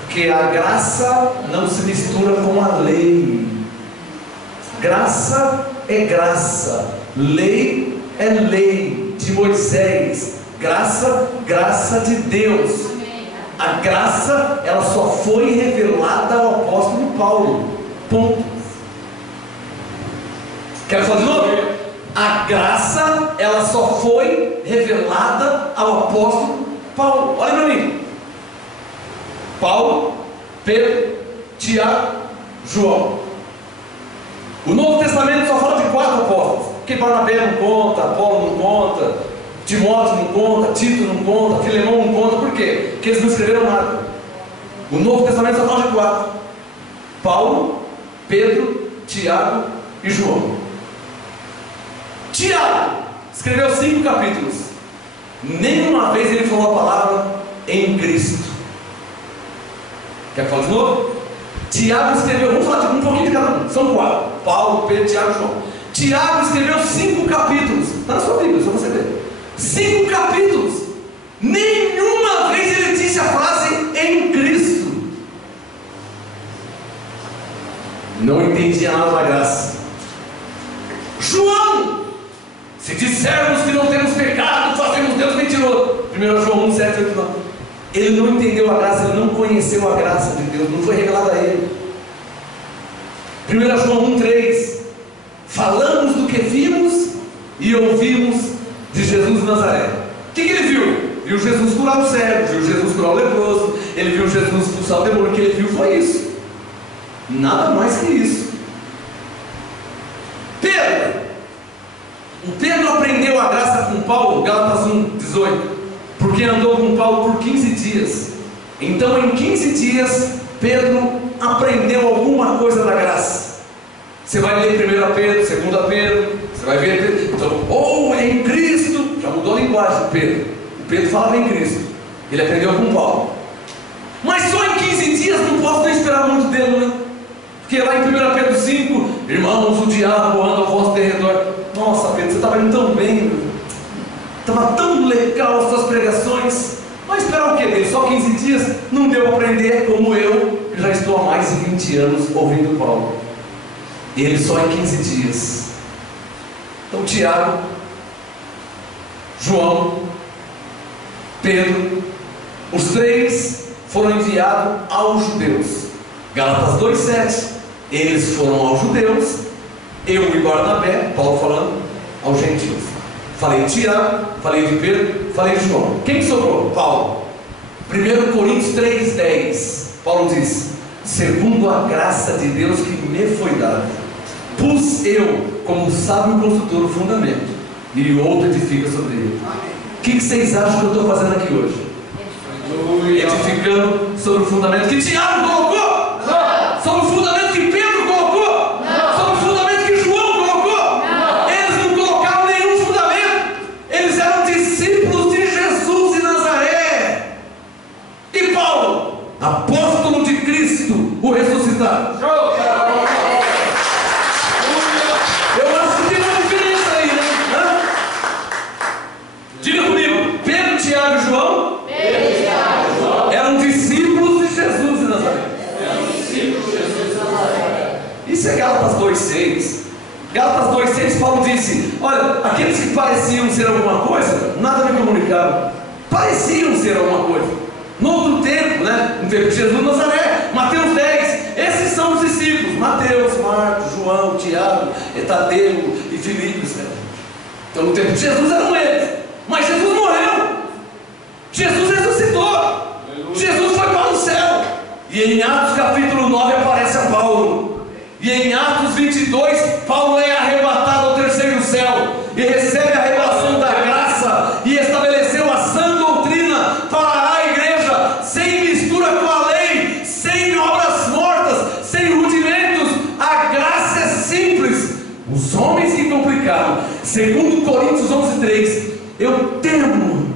porque a graça não se mistura com a lei. Graça é graça, lei é lei de Moisés, graça de Deus. A graça, ela só foi revelada ao apóstolo Paulo, ponto. Quero falar de novo? A graça, ela só foi revelada ao apóstolo Paulo. Olha para mim: Paulo, Pedro, Tiago, João. O Novo Testamento só fala de 4 apóstolos, porque Barnabé não conta, Apolo não conta, Timóteo não conta, Tito não conta, Filemão não conta. Por quê? Porque eles não escreveram nada. O Novo Testamento só fala de 4: Paulo, Pedro, Tiago e João. Tiago escreveu 5 capítulos. Nenhuma vez ele falou a palavra em Cristo. Quer falar de novo? Tiago escreveu, vamos falar de um pouquinho de cada um. São 4: Paulo, Pedro, Tiago e João. Tiago escreveu 5 capítulos. Está na sua Bíblia, só você ver. 5 capítulos. Nenhuma vez ele disse a frase em Cristo. Não entendia nada da graça. João: se dissermos que não temos pecado, fazemos Deus mentiroso. 1 João 1, 7, 8, 9. Ele não entendeu a graça, ele não conheceu a graça de Deus, não foi revelada a ele. 1 João 1, 3. Falamos do que vimos e ouvimos de Jesus de Nazaré. O que ele viu? Viu Jesus curar o cego, viu Jesus curar o leproso, ele viu Jesus expulsar o demônio. O que ele viu foi isso, nada mais que isso. O Pedro aprendeu a graça com Paulo, Gálatas 1, 18, porque andou com Paulo por 15 dias. Então em 15 dias Pedro aprendeu alguma coisa da graça. Você vai ler 1 Pedro, 2 Pedro, você vai ver, então, em Cristo, já mudou a linguagem. O Pedro falava em Cristo, ele aprendeu com Paulo. Mas só em 15 dias, não posso nem esperar muito dele, né? Porque lá em 1 Pedro 5, irmãos, o diabo anda ao vosso derredor. Nossa, Pedro, você estava indo tão bem, estava tão legal as suas pregações. Vai esperar o que dele? Só 15 dias? Não deu para aprender como eu, que já estou há mais de 20 anos ouvindo Paulo. Ele só em 15 dias. Então Tiago, João, Pedro, os 3 foram enviados aos judeus. Gálatas 2,7. Eles foram aos judeus, eu e Barnabé, Paulo falando, aos gentios. Falei de Tiago, falei de Pedro, falei de João. Quem sobrou? Paulo. 1 Coríntios 3,10. Paulo diz: segundo a graça de Deus que me foi dada, pus eu, como sábio construtor, o fundamento, e o outro edifica sobre ele. O que vocês acham que eu estou fazendo aqui hoje? Edificando sobre o fundamento que Tiago colocou? Não. Sobre o fundamento que Pedro colocou? Não. Sobre o fundamento que João colocou? Não. Eles não colocaram nenhum fundamento. Eles eram discípulos de Jesus de Nazaré. E Paulo, apóstolo de Cristo, o ressuscitado. Eu acho que tem uma diferença aí, né? Diga comigo: Pedro, Tiago e João eram discípulos de Jesus de Nazaré. Isso é Gálatas 2,6. Gálatas 2,6, Paulo disse: olha, aqueles que pareciam ser alguma coisa, nada me comunicavam. Pareciam ser alguma coisa. No outro tempo, né? No tempo de Jesus de Nazaré, Mateus 10, esses são os discípulos: Mateus, Marcos, João, Tiago, Tadeu e Filipe. Então no tempo de Jesus eram eles. Mas Jesus morreu. Jesus ressuscitou. Jesus foi para o céu. E em Atos capítulo 9 aparece a Paulo. E em Atos 22, Paulo é arrebatado ao terceiro céu e recebe a revelação da graça e estabeleceu a sã doutrina para a igreja, sem mistura com a lei, sem obras mortas, sem rudimentos. A graça é simples. Os homens que complicaram. Segundo Coríntios 11,3, eu temo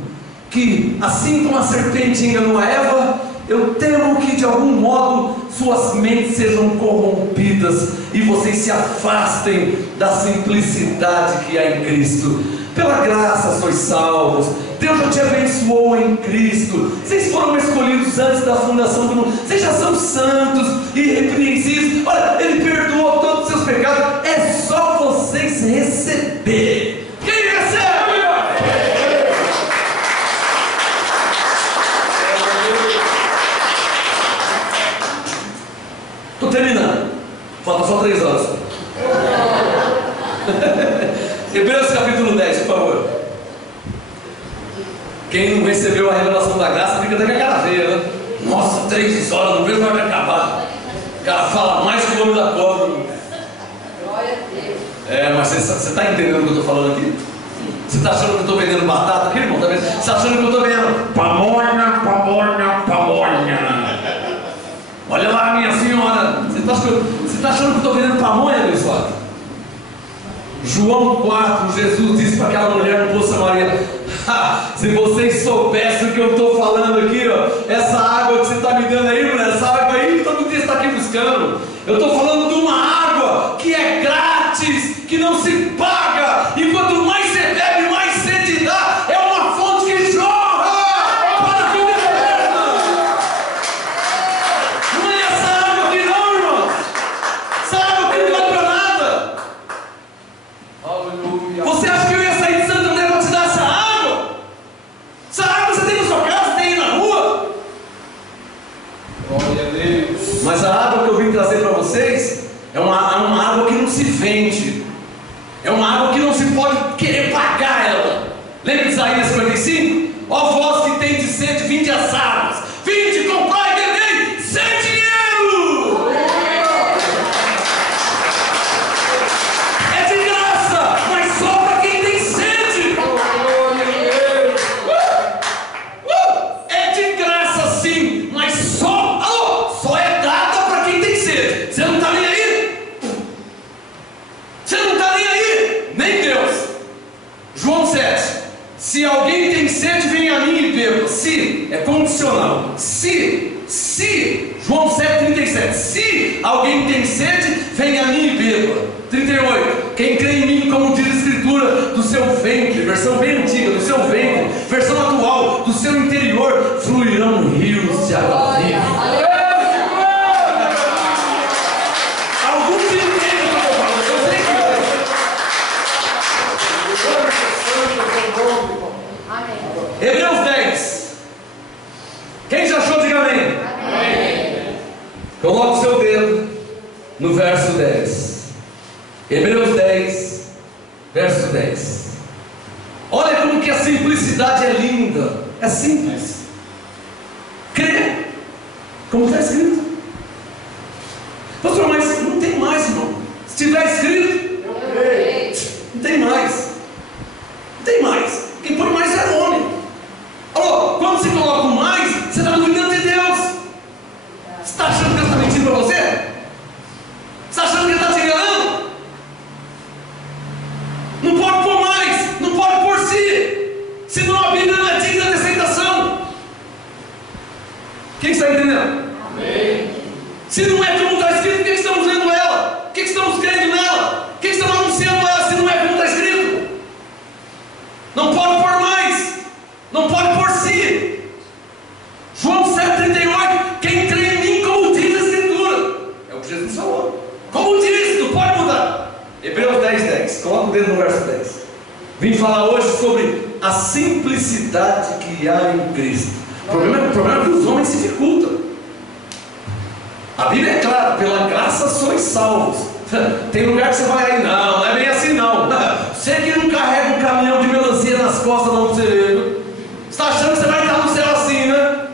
que, assim como a serpente enganou a Eva, eu temo que de algum modo suas mentes sejam corrompidas e vocês se afastem da simplicidade que há em Cristo. Pela graça sois salvos, Deus já te abençoou em Cristo. Vocês foram escolhidos antes da fundação do mundo. Vocês já são santos e irrepreensíveis. Olha, Ele perdoou todos os seus pecados. É só vocês receber. Quem recebe? Estou terminando. Falta só 3 horas. Hebreus capítulo 10, por favor. Quem não recebeu a revelação da graça fica até com a cara feia, né? Nossa, 3 horas, não vejo mais acabar. O cara fala mais que o homem da cobra. Glória a Deus. É, mas você está entendendo o que eu estou falando aqui? Você está achando que eu estou vendendo batata aqui, irmão? Você está achando que eu estou vendendo pamonha, pamonha, pamonha? Olha lá, minha senhora. Você está achando que eu estou vendendo pamonha, meu senhor? João 4, Jesus disse para aquela mulher no poço Samaria: se vocês soubessem o que eu estou falando aqui, ó, essa água que você está me dando aí, mulher, essa água aí que todo dia está aqui buscando, eu estou falando de uma água que é grátis, que não se paga, e quanto mais você bebe, mais sede dá. É uma fonte que jorra para a vida eterna. Não é essa água aqui não, irmão. Essa água aqui não vale para nada. Aleluia. Você acha que eu ia sair de Santo André para te dar essa água? Essa água você tem na sua casa, tem aí na rua. Glória a Deus. Mas a água que eu vim trazer para vocês é uma água que não se vende. É uma água que não se pode querer pagar ela. Lembra de Isaías 55? Ó vós que tem de sede, vinde às águas. Vinde, comprai e vendei sem dinheiro. É de graça, mas só para quem tem sede. É de graça sim, mas só é dada para quem tem sede. Você não está nem aí? Você não está nem aí? Nem Deus. João 7. Se alguém tem sede, venha a mim e beba. Se, é condicional. Se, João 7,37. Se alguém tem sede, venha a mim e beba. 38. Quem crê em mim, como diz a Escritura, do seu ventre, versão bem antiga, do seu ventre, versão atual, do seu interior, fluirão rios de água viva. Alguns entendem o que eu estou falando, eu sei que Amém. Hebreus 10. Quem já achou, diga amém. Amém. Coloque o seu dedo no verso 10. Hebreus 10, verso 10. Olha como que a simplicidade é linda. É simples. Crê, como está escrito. Pastor, mas não tem mais, irmão. Se tiver escrito, não tem mais. Não tem mais. Quem põe mais é o homem. Alô, quando você coloca o mais, você está duvidando de Deus. Você está achando que Deus está mentindo para você? Você está achando que Ele está te enganando? Não pode pôr mais, não pode pôr si, senão a Bíblia não é digna de aceitação. Quem está entendendo? Amém. Se não é como está escrito, por que estamos lendo ela? Por que estamos crendo nela? Por que estamos anunciando ela se não é como está escrito? Não pode pôr mais, não pode pôr si. João 7,38. Quem crê em mim, como diz a Escritura, é o que Jesus falou. Como diz, não pode mudar. Hebreus 10, 10. Coloca o dedo no verso 10. Vim falar hoje sobre a simplicidade que há em Cristo. O problema é que os homens se dificultam. A Bíblia é clara: pela graça sois salvos. Tem lugar que você vai aí, não é bem assim não. Você que não carrega um caminhão de melancia nas costas não, você você está achando que você vai estar no céu assim, né?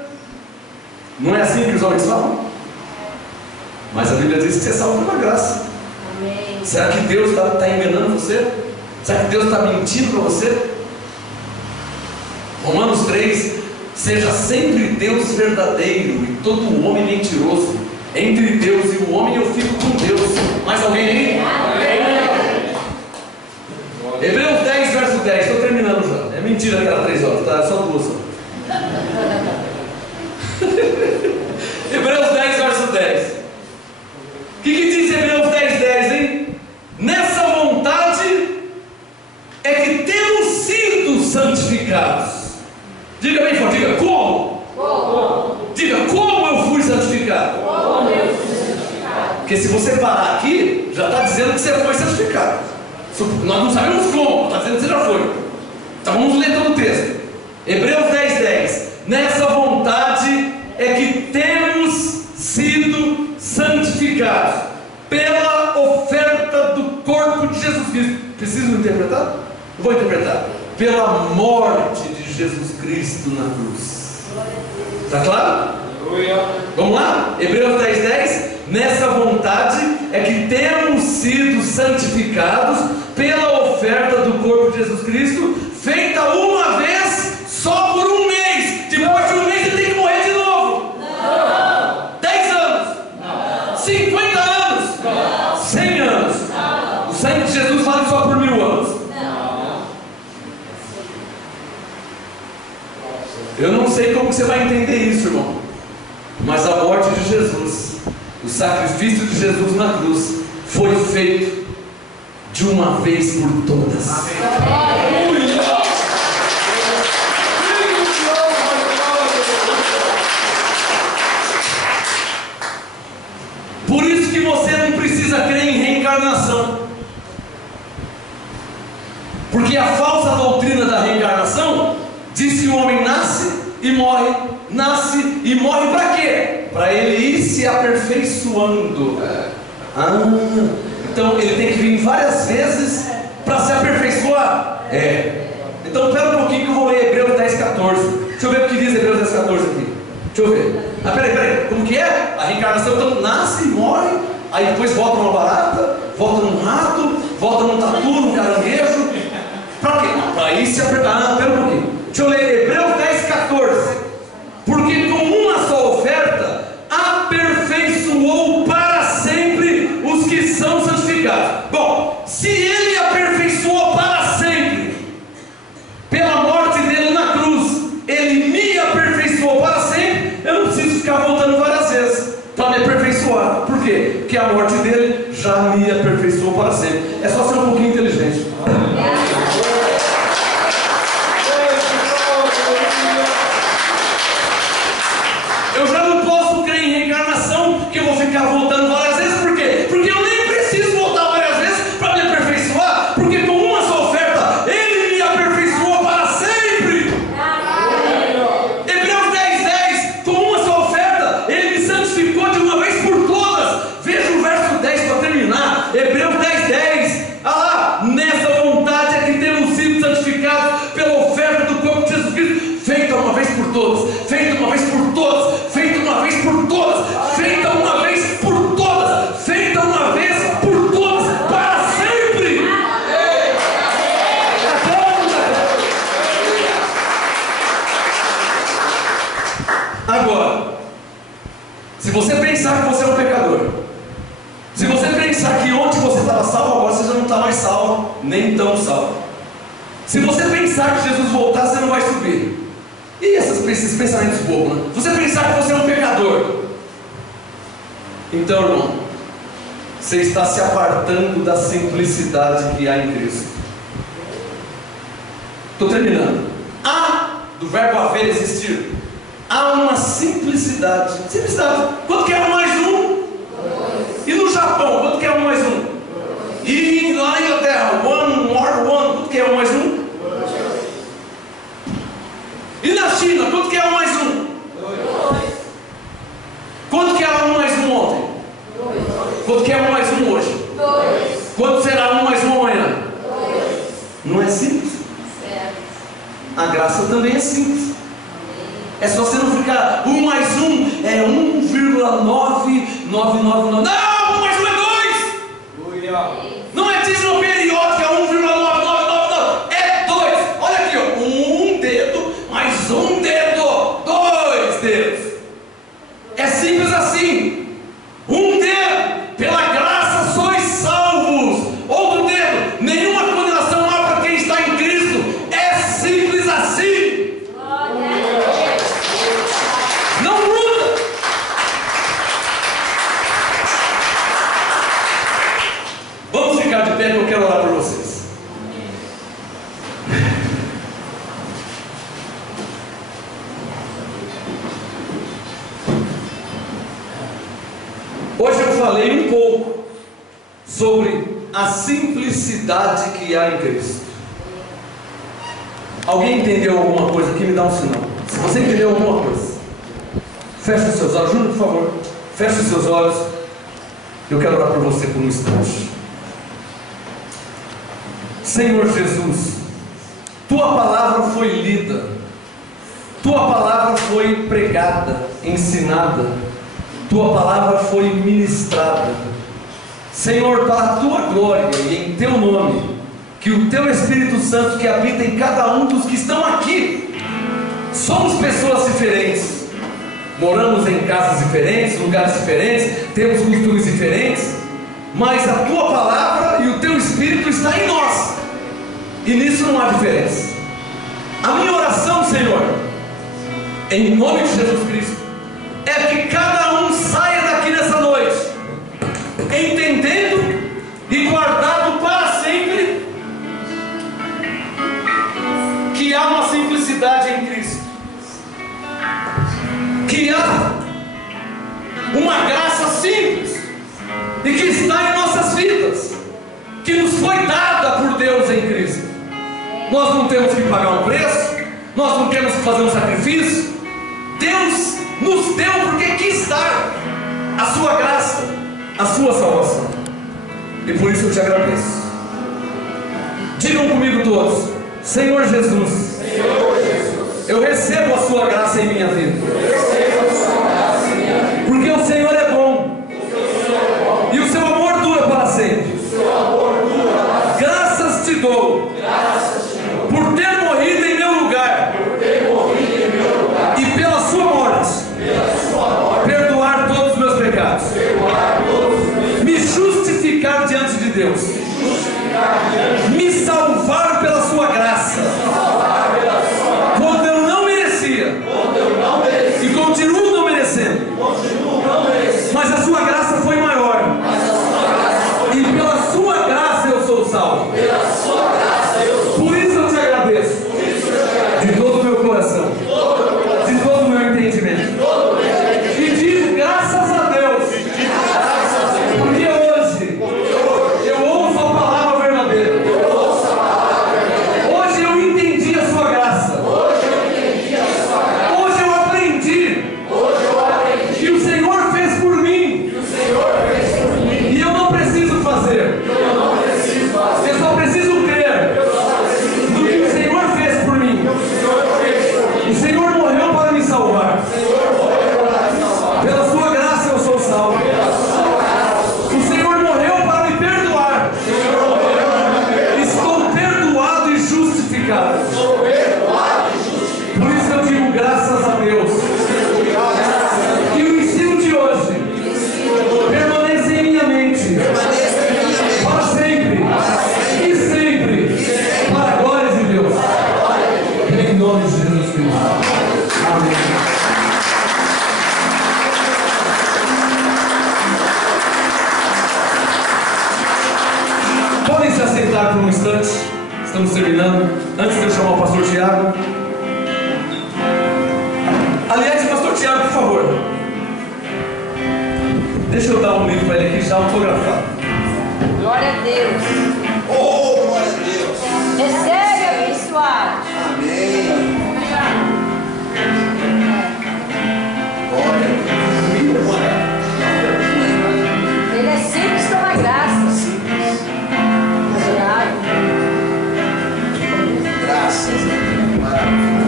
Não é assim que os homens falam. Mas a Bíblia diz que você é salvo pela graça. Amém. Será que Deus está enganando você? Será que Deus está mentindo para você? Romanos 3. Seja sempre Deus verdadeiro e todo homem mentiroso. Entre Deus e o homem eu fico com Deus. Mais alguém aí? Amém. Hebreus 10, verso 10. Estou terminando já. É mentira aquela 3 horas, tá? É só 2 só. Hebreus 10, verso 10. O que diz Hebreus 10, 10, hein? Nessa vontade é que temos sido santificados. que você foi santificado. Nós não sabemos como, está dizendo que você já foi. Então vamos ler todo o texto. Hebreus 10:10. Nessa vontade é que temos sido santificados pela oferta do corpo de Jesus Cristo. Preciso interpretar? Vou interpretar. Pela morte de Jesus Cristo na cruz. Está claro? Vamos lá? Hebreus 10:10. Nessa vontade é que temos sido santificados pela oferta do corpo de Jesus Cristo, feita uma vez só por um mês. Depois de um mês ele tem que morrer de novo. Não. 10 anos. Não. 50 anos. Não. 100 anos. Não. O sangue de Jesus vale só por 1000 anos. Não. Eu não sei como você vai entender isso, irmão, mas a morte de Jesus, o sacrifício de Jesus na cruz, foi feito de uma vez por todas. Por isso que você não precisa crer em reencarnação, porque a falsa doutrina da reencarnação diz que o homem nasce e morre, nasce e morre para quê? Para ele ir se aperfeiçoando. Então ele tem que vir várias vezes para se aperfeiçoar? Então espera um pouquinho que eu vou ler Hebreus 10:14. Deixa eu ver o que diz Hebreus 10:14 aqui. Deixa eu ver. Peraí, como que é? A reencarnação então nasce e morre, aí depois volta numa barata, volta num rato, volta num tatu, num caranguejo. Para quê? Para ir se aperfeiçoar. Espera um pouquinho. Deixa eu ler Hebreus 10:14. Porque com uma só oferta aperfeiçoou para sempre os que são santificados. Bom, se ele aperfeiçoou para sempre pela morte dele na cruz, ele me aperfeiçoou para sempre, eu não preciso ficar voltando várias vezes para me aperfeiçoar. Por quê? Porque a morte dele já me aperfeiçoou para sempre. É só ser um pouquinho inteligente. Eu já não posso crer em reencarnação, que eu vou ficar voltando várias vezes. Por quê? Porque eu nem preciso voltar várias vezes para me aperfeiçoar, porque com uma só oferta ele me aperfeiçoou para sempre. Hebreus 10:10. Com uma só oferta ele me santificou de uma vez por todas. Veja o verso 10 para terminar. Hebreus 10:10. Ah lá, nessa vontade é que temos sido santificados pela oferta do corpo de Jesus Cristo, feita uma vez por todas, feita uma vez por todas, feita uma vez por todas, feita uma vez por todas, feita uma vez por todas, para sempre. Agora, se você pensar que você é um pecador, se você pensar que ontem você estava salvo, agora você já não está mais salvo, nem tão salvo. Se você pensar que Jesus voltar, você não vai subir. E esses pensamentos bobos, né? Se você pensar que você é um pecador, então, irmão, você está se apartando da simplicidade que há em Cristo. Estou terminando. Há, do verbo haver, existir, há uma simplicidade. Simplicidade. Quanto que é 1 mais 1? E no Japão, quanto que é 1 mais 1? E lá na Inglaterra, 1 more 1, quanto que é 1 mais 1? E na China, quanto que é 1 mais 1? 2. Quanto que era 1 mais 1 ontem? 2. Quanto que é 1 mais 1 hoje? 2. Quanto será 1 mais 1 amanhã? 2. Não é simples? Certo. A graça também é simples. É só você não ficar 1 mais 1 é 1,9999. Não, 1 mais 1 é 2. Não é dízimo periódico, é 1,9999. É 2. Olha aqui, ó. Um dedo mais um dedo. 2 dedos. É simples assim. Um dedo, pela graça sois salvos. Outro dedo, nenhuma condenação há para quem está em Cristo. É simples assim. Não muda. Vamos ficar de pé que eu quero orar por vocês. Hoje eu falei um pouco sobre a simplicidade que há em Cristo. Alguém entendeu alguma coisa aqui? Me dá um sinal. Se você entendeu alguma coisa, feche os seus olhos, juro, por favor, feche os seus olhos. Eu quero orar por você por um instante. Senhor Jesus, Tua palavra foi lida, Tua palavra foi pregada, ensinada, Tua palavra foi ministrada. Senhor, para a Tua glória e em Teu nome, que o Teu Espírito Santo que habita em cada um dos que estão aqui, somos pessoas diferentes, moramos em casas diferentes, lugares diferentes, temos costumes diferentes, mas a Tua palavra e o Teu Espírito está em nós, e nisso não há diferença. A minha oração, Senhor, em nome de Jesus Cristo, é que cada um saia daqui nessa noite entendendo e guardado para sempre que há uma simplicidade em Cristo, que há uma graça simples e que está em nossas vidas, que nos foi dada por Deus em Cristo. Nós não temos que pagar um preço, nós não temos que fazer um sacrifício. Deus nos deu porque quis dar a sua graça, a sua salvação, e por isso eu te agradeço. Digam comigo todos: Senhor Jesus, eu recebo a sua graça em minha vida, porque o Senhor é bom e o seu amor dura para sempre. Graças te dou por ter morrido em meu lugar e pela sua morte perdoar todos os meus pecados, me justificar diante de Deus, me salvar pela sua graça, quando eu não merecia e continuo não merecendo, mas a sua graça foi maior, e pela sua graça eu sou salvo. Por isso eu te agradeço de todo o meu coração, de todo o meu entendimento, e digo graças a Deus, porque hoje eu ouço a palavra verdadeira. Hoje eu entendi a sua graça. Hoje eu aprendi que o Senhor fez por mim, e eu não preciso fazer, eu só preciso crer no que o Senhor fez por mim. O Senhor morreu para me salvar, pela sua graça eu sou salvo. O Senhor morreu para me perdoar, estou perdoado e justificado. Por isso eu digo graças a Deus. E o ensino de hoje permaneça em minha mente para sempre e sempre, para a glória de Deus, em nome de Jesus Cristo. Amém. Podem se assentar por um instante, estamos terminando. Antes de eu chamar o pastor Tiago, aliás, pastor Tiago, por favor, deixa eu dar um livro para ele aqui já autografado. Glória a Deus. Oh, glória a Deus. Recebe, abençoado. Amém. Glória a Deus. Ele é simples como a graça. Obrigado. Graças a Deus. Maravilha.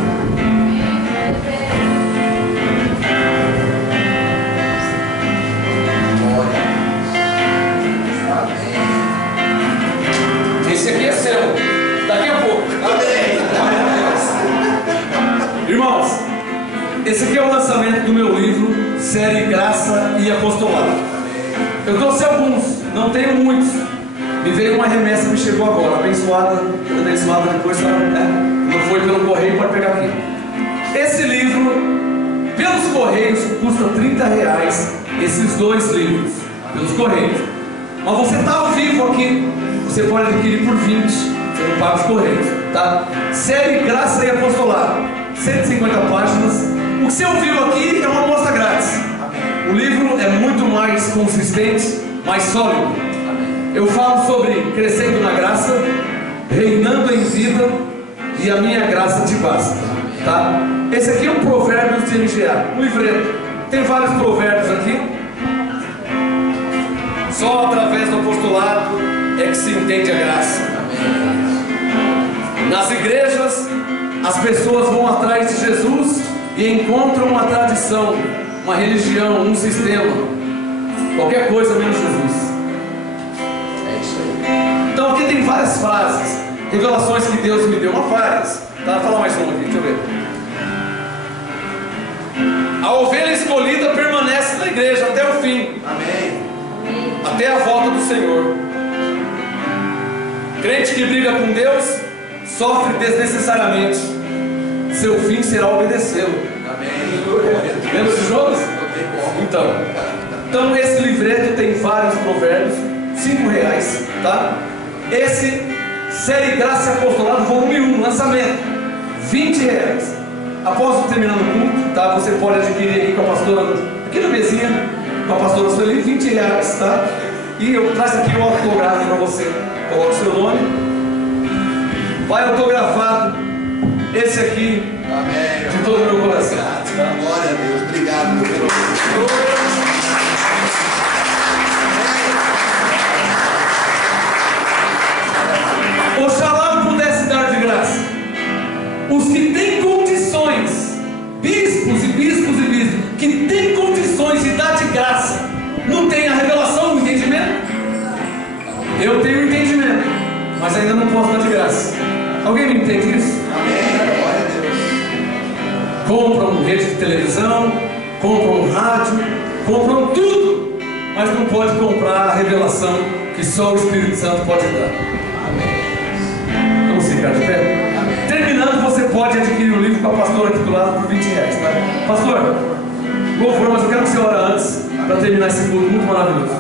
Glória a Deus. Amém. Esse aqui é seu, daqui a pouco. Amém. Irmãos, esse aqui é o lançamento do meu livro, série Graça e Apostolado. Eu trouxe alguns, não tenho muitos. Me veio uma remessa, me chegou agora, abençoada depois, não foi pelo correio, pode pegar aqui. Esse livro, pelos correios, custa R$30, esses 2 livros, pelos correios. Mas você está ao vivo aqui, você pode adquirir por 20, você não paga os correios, tá? Série Graça e Apostolado, 150 páginas. O que você ouviu aqui é uma amostra grátis. O livro é muito mais consistente, mais sólido. eu falo sobre crescendo na graça, reinando em vida, e a minha graça te basta, tá? Esse aqui é um Provérbios de MGA, um livreto. Tem vários provérbios aqui. Só através do apostolado é que se entende a graça. Nas igrejas, as pessoas vão atrás de Jesus e encontram uma tradição, uma religião, um sistema, qualquer coisa menos Jesus. É isso aí. Então aqui tem várias frases, revelações que Deus me deu, várias. Tá? Vou falar mais uma aqui, deixa eu ver. A ovelha escolhida permanece na igreja até o fim. Amém. Até a volta do Senhor. Crente que briga com Deus sofre desnecessariamente. Seu fim será obedecê-lo. Amém. Lembra de jogos? Então esse livreto tem vários provérbios, R$5, tá? Esse Série Graça e Apostolado, volume 1, lançamento, R$20. Após terminar o culto, tá? Você pode adquirir aqui com a pastora, aqui na mesinha, com a pastora Sueli, R$20, tá? E eu trago aqui o autografo para você. Coloca o seu nome. Vai autografado. Esse aqui, Amém. de todo o meu coração. Tá? Glória a Deus. Obrigado pelo. Oxalá pudesse dar de graça. Os que têm condições, bispos, que têm condições de dar de graça, não tem a revelação, o entendimento? Eu tenho o entendimento, mas ainda não posso dar de graça. Alguém me entende isso? Amém. Glória a Deus. Compram rede de televisão, compram rádio, compram tudo, mas não pode comprar a revelação que só o Espírito Santo pode dar. Vamos ficar de pé? Terminando, você pode adquirir o livro com a pastora aqui do lado por R$20, tá? Pastor, louvor, mas eu quero que você ore antes, para terminar esse culto muito maravilhoso.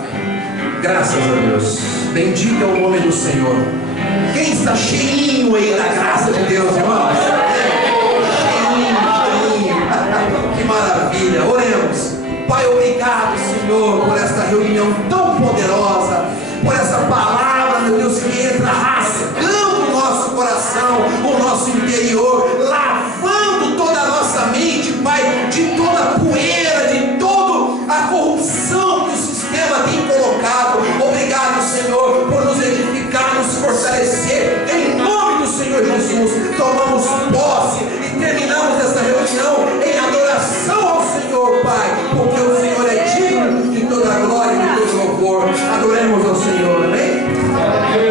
Graças a Deus. Bendito é o nome do Senhor. Quem está cheinho aí da graça de Deus, irmãos? Cheinho. Que maravilha. Oremos. Pai, obrigado, Senhor, por esta reunião tão poderosa, por essa palavra, meu Deus, que entra rasgando o nosso coração, o nosso interior, lavando toda a nossa mente, Pai, de toda a poeira, de toda a corrupção que o sistema tem colocado. Obrigado, Senhor, por nos edificar, nos fortalecer. Em nome do Senhor Jesus, tomamos posse e terminamos essa reunião em adoração ao Senhor, Pai, porque o Senhor é digno de toda a glória e de todo louvor. Adoremos ao Senhor, amém?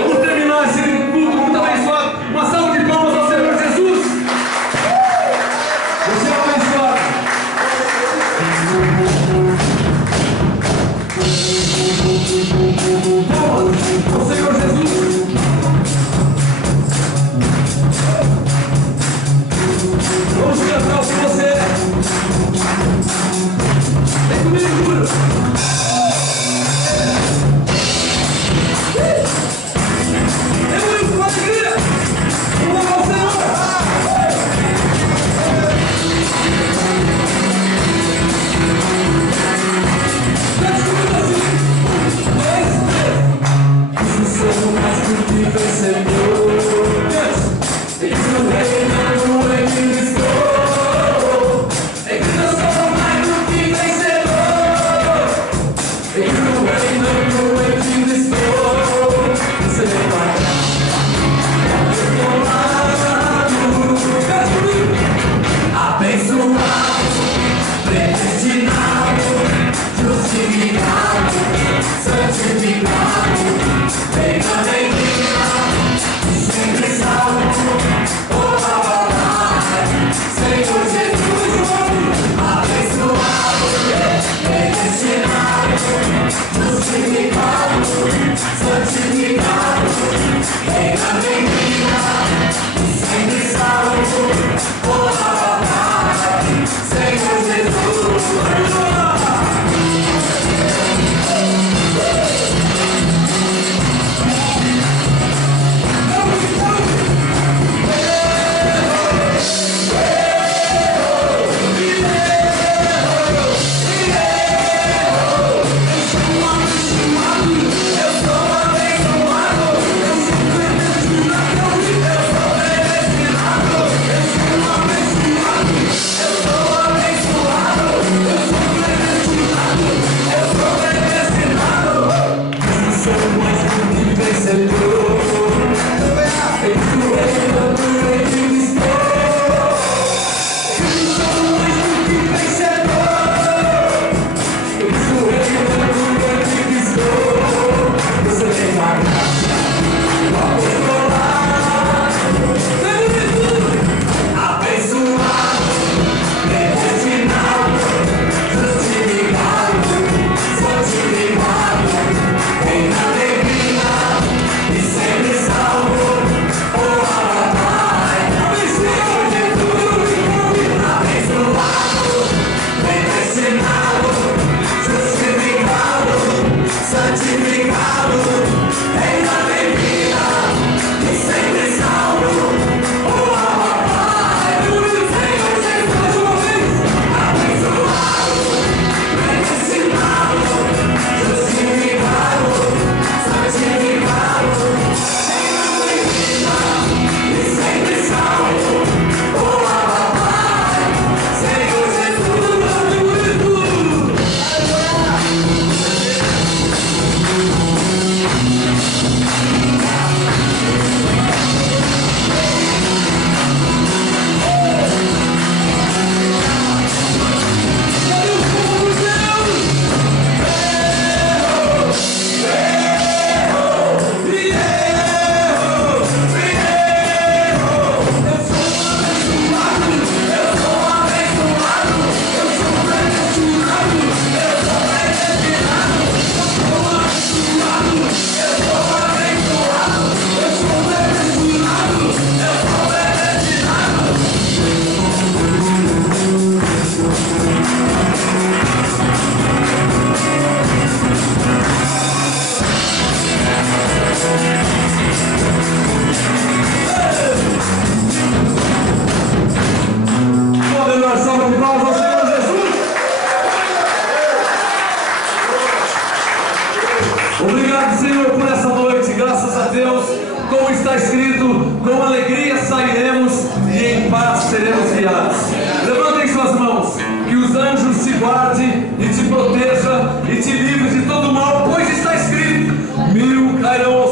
Vamos terminar esse culto muito abençoado. Uma salva de palmas ao Senhor Jesus. está escrito: com alegria sairemos e em paz seremos guiados. Levantem suas mãos, que os anjos te guardem e te proteja e te livre de todo mal, pois está escrito: 1000 cairão